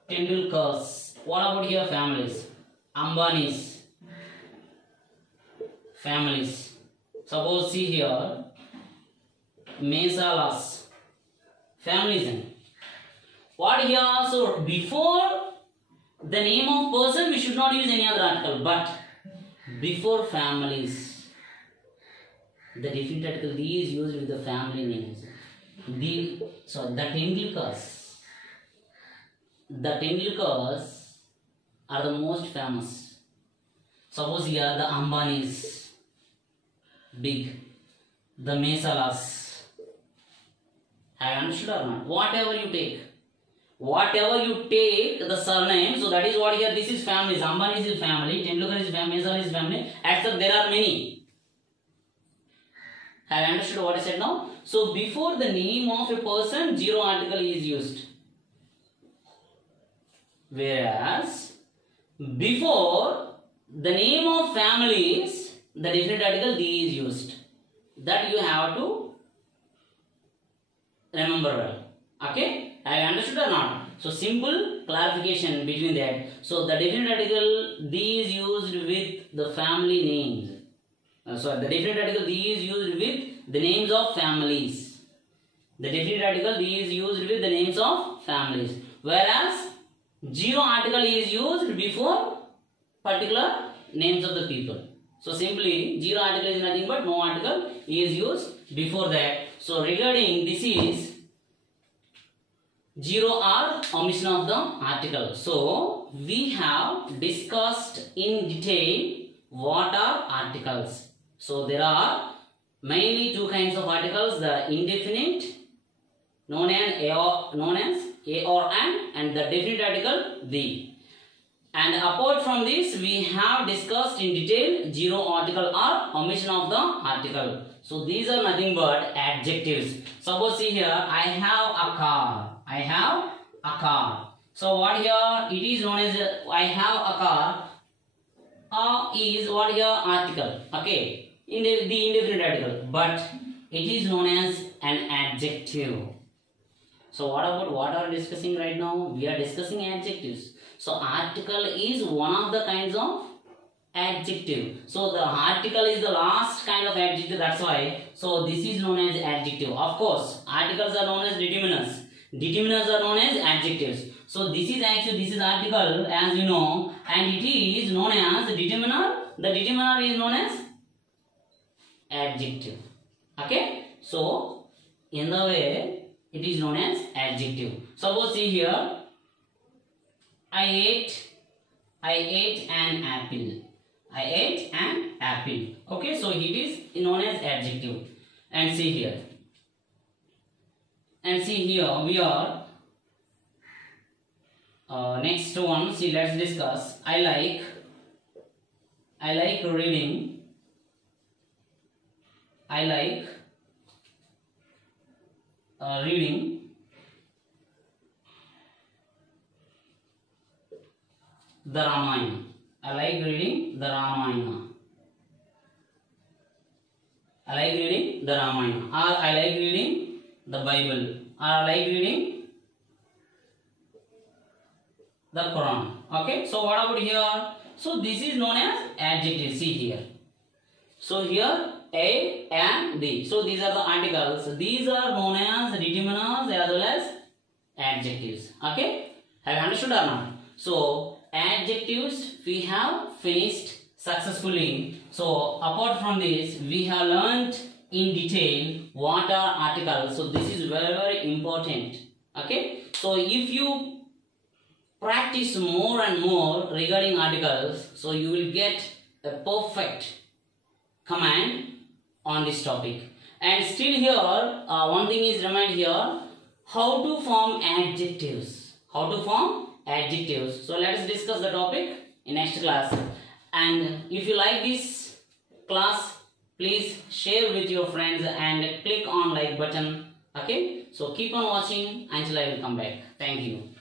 Tendulkars. What about your families? Ambani's families. Suppose see here, Mesalas families. What here? So before the name of person, we should not use any other article. But before families, the definite article "the" is used with the family names. The Tendulkars are the most famous. Suppose here the Ambanis, big, the Mesalas. Have you understood or not? Whatever you take the surname, so that is what here. This is families. Ambani is family, Tendulkar is family, Mesala is family. Except there are many. Have you understood what I said now? So before the name of a person, zero article is used. Whereas before the name of families, the definite article "the" is used. That you have to remember well. Okay? Have you understood or not? So simple clarification between that. So the definite article "the" is used with the family names. So the definite article "the" is used with the names of families. The definite article "the" is used with the names of families. Whereas zero article is used before particular names of the people. So simply zero article is nothing but no article is used before that. So regarding this is zero or omission of the article. So we have discussed in detail what are articles. So there are mainly two kinds of articles: the indefinite, known as a or an, and the definite article "the." And apart from this, we have discussed in detail zero article or omission of the article. So these are nothing but adjectives. Suppose see here, I have a car. I have a car. So what here? It is known as I have a car. Is what here? Article. Okay, in the indefinite article, but it is known as an adjective. So what are we discussing right now? We are discussing adjectives. So article is one of the kinds of adjective. So the article is the last kind of adjective. That's why. So this is known as adjective. Of course, articles are known as determiners. Determiners are known as adjectives. So this is article, as you know, and it is known as determiner. The determiner is known as adjective. Okay. So in the way, it is known as adjective. Suppose see here, I ate an apple. I ate an apple. Okay, so it is known as adjective. And see here. We are next one. See, let's discuss. I like reading. I like reading the Ramayana. I like reading the Ramayana. I like reading the Ramayana. Or I like reading the Bible. Or I like reading the Quran. Okay, so what about here? So this is known as adjective. See here. So here a and the. So these are the articles. These are known as determiners as well as adjectives. Okay, have you understood or not? So adjectives we have finished successfully. So apart from this, we have learnt in detail what are articles. So this is very, very important. Okay, so if you practice more and more regarding articles, so you will get a perfect command on this topic. And still here, one thing is remind here, how to form adjectives. How to form adjectives. So let us discuss the topic in next class. And if you like this class, please share with your friends and click on like button. Okay, so keep on watching until I will come back. Thank you.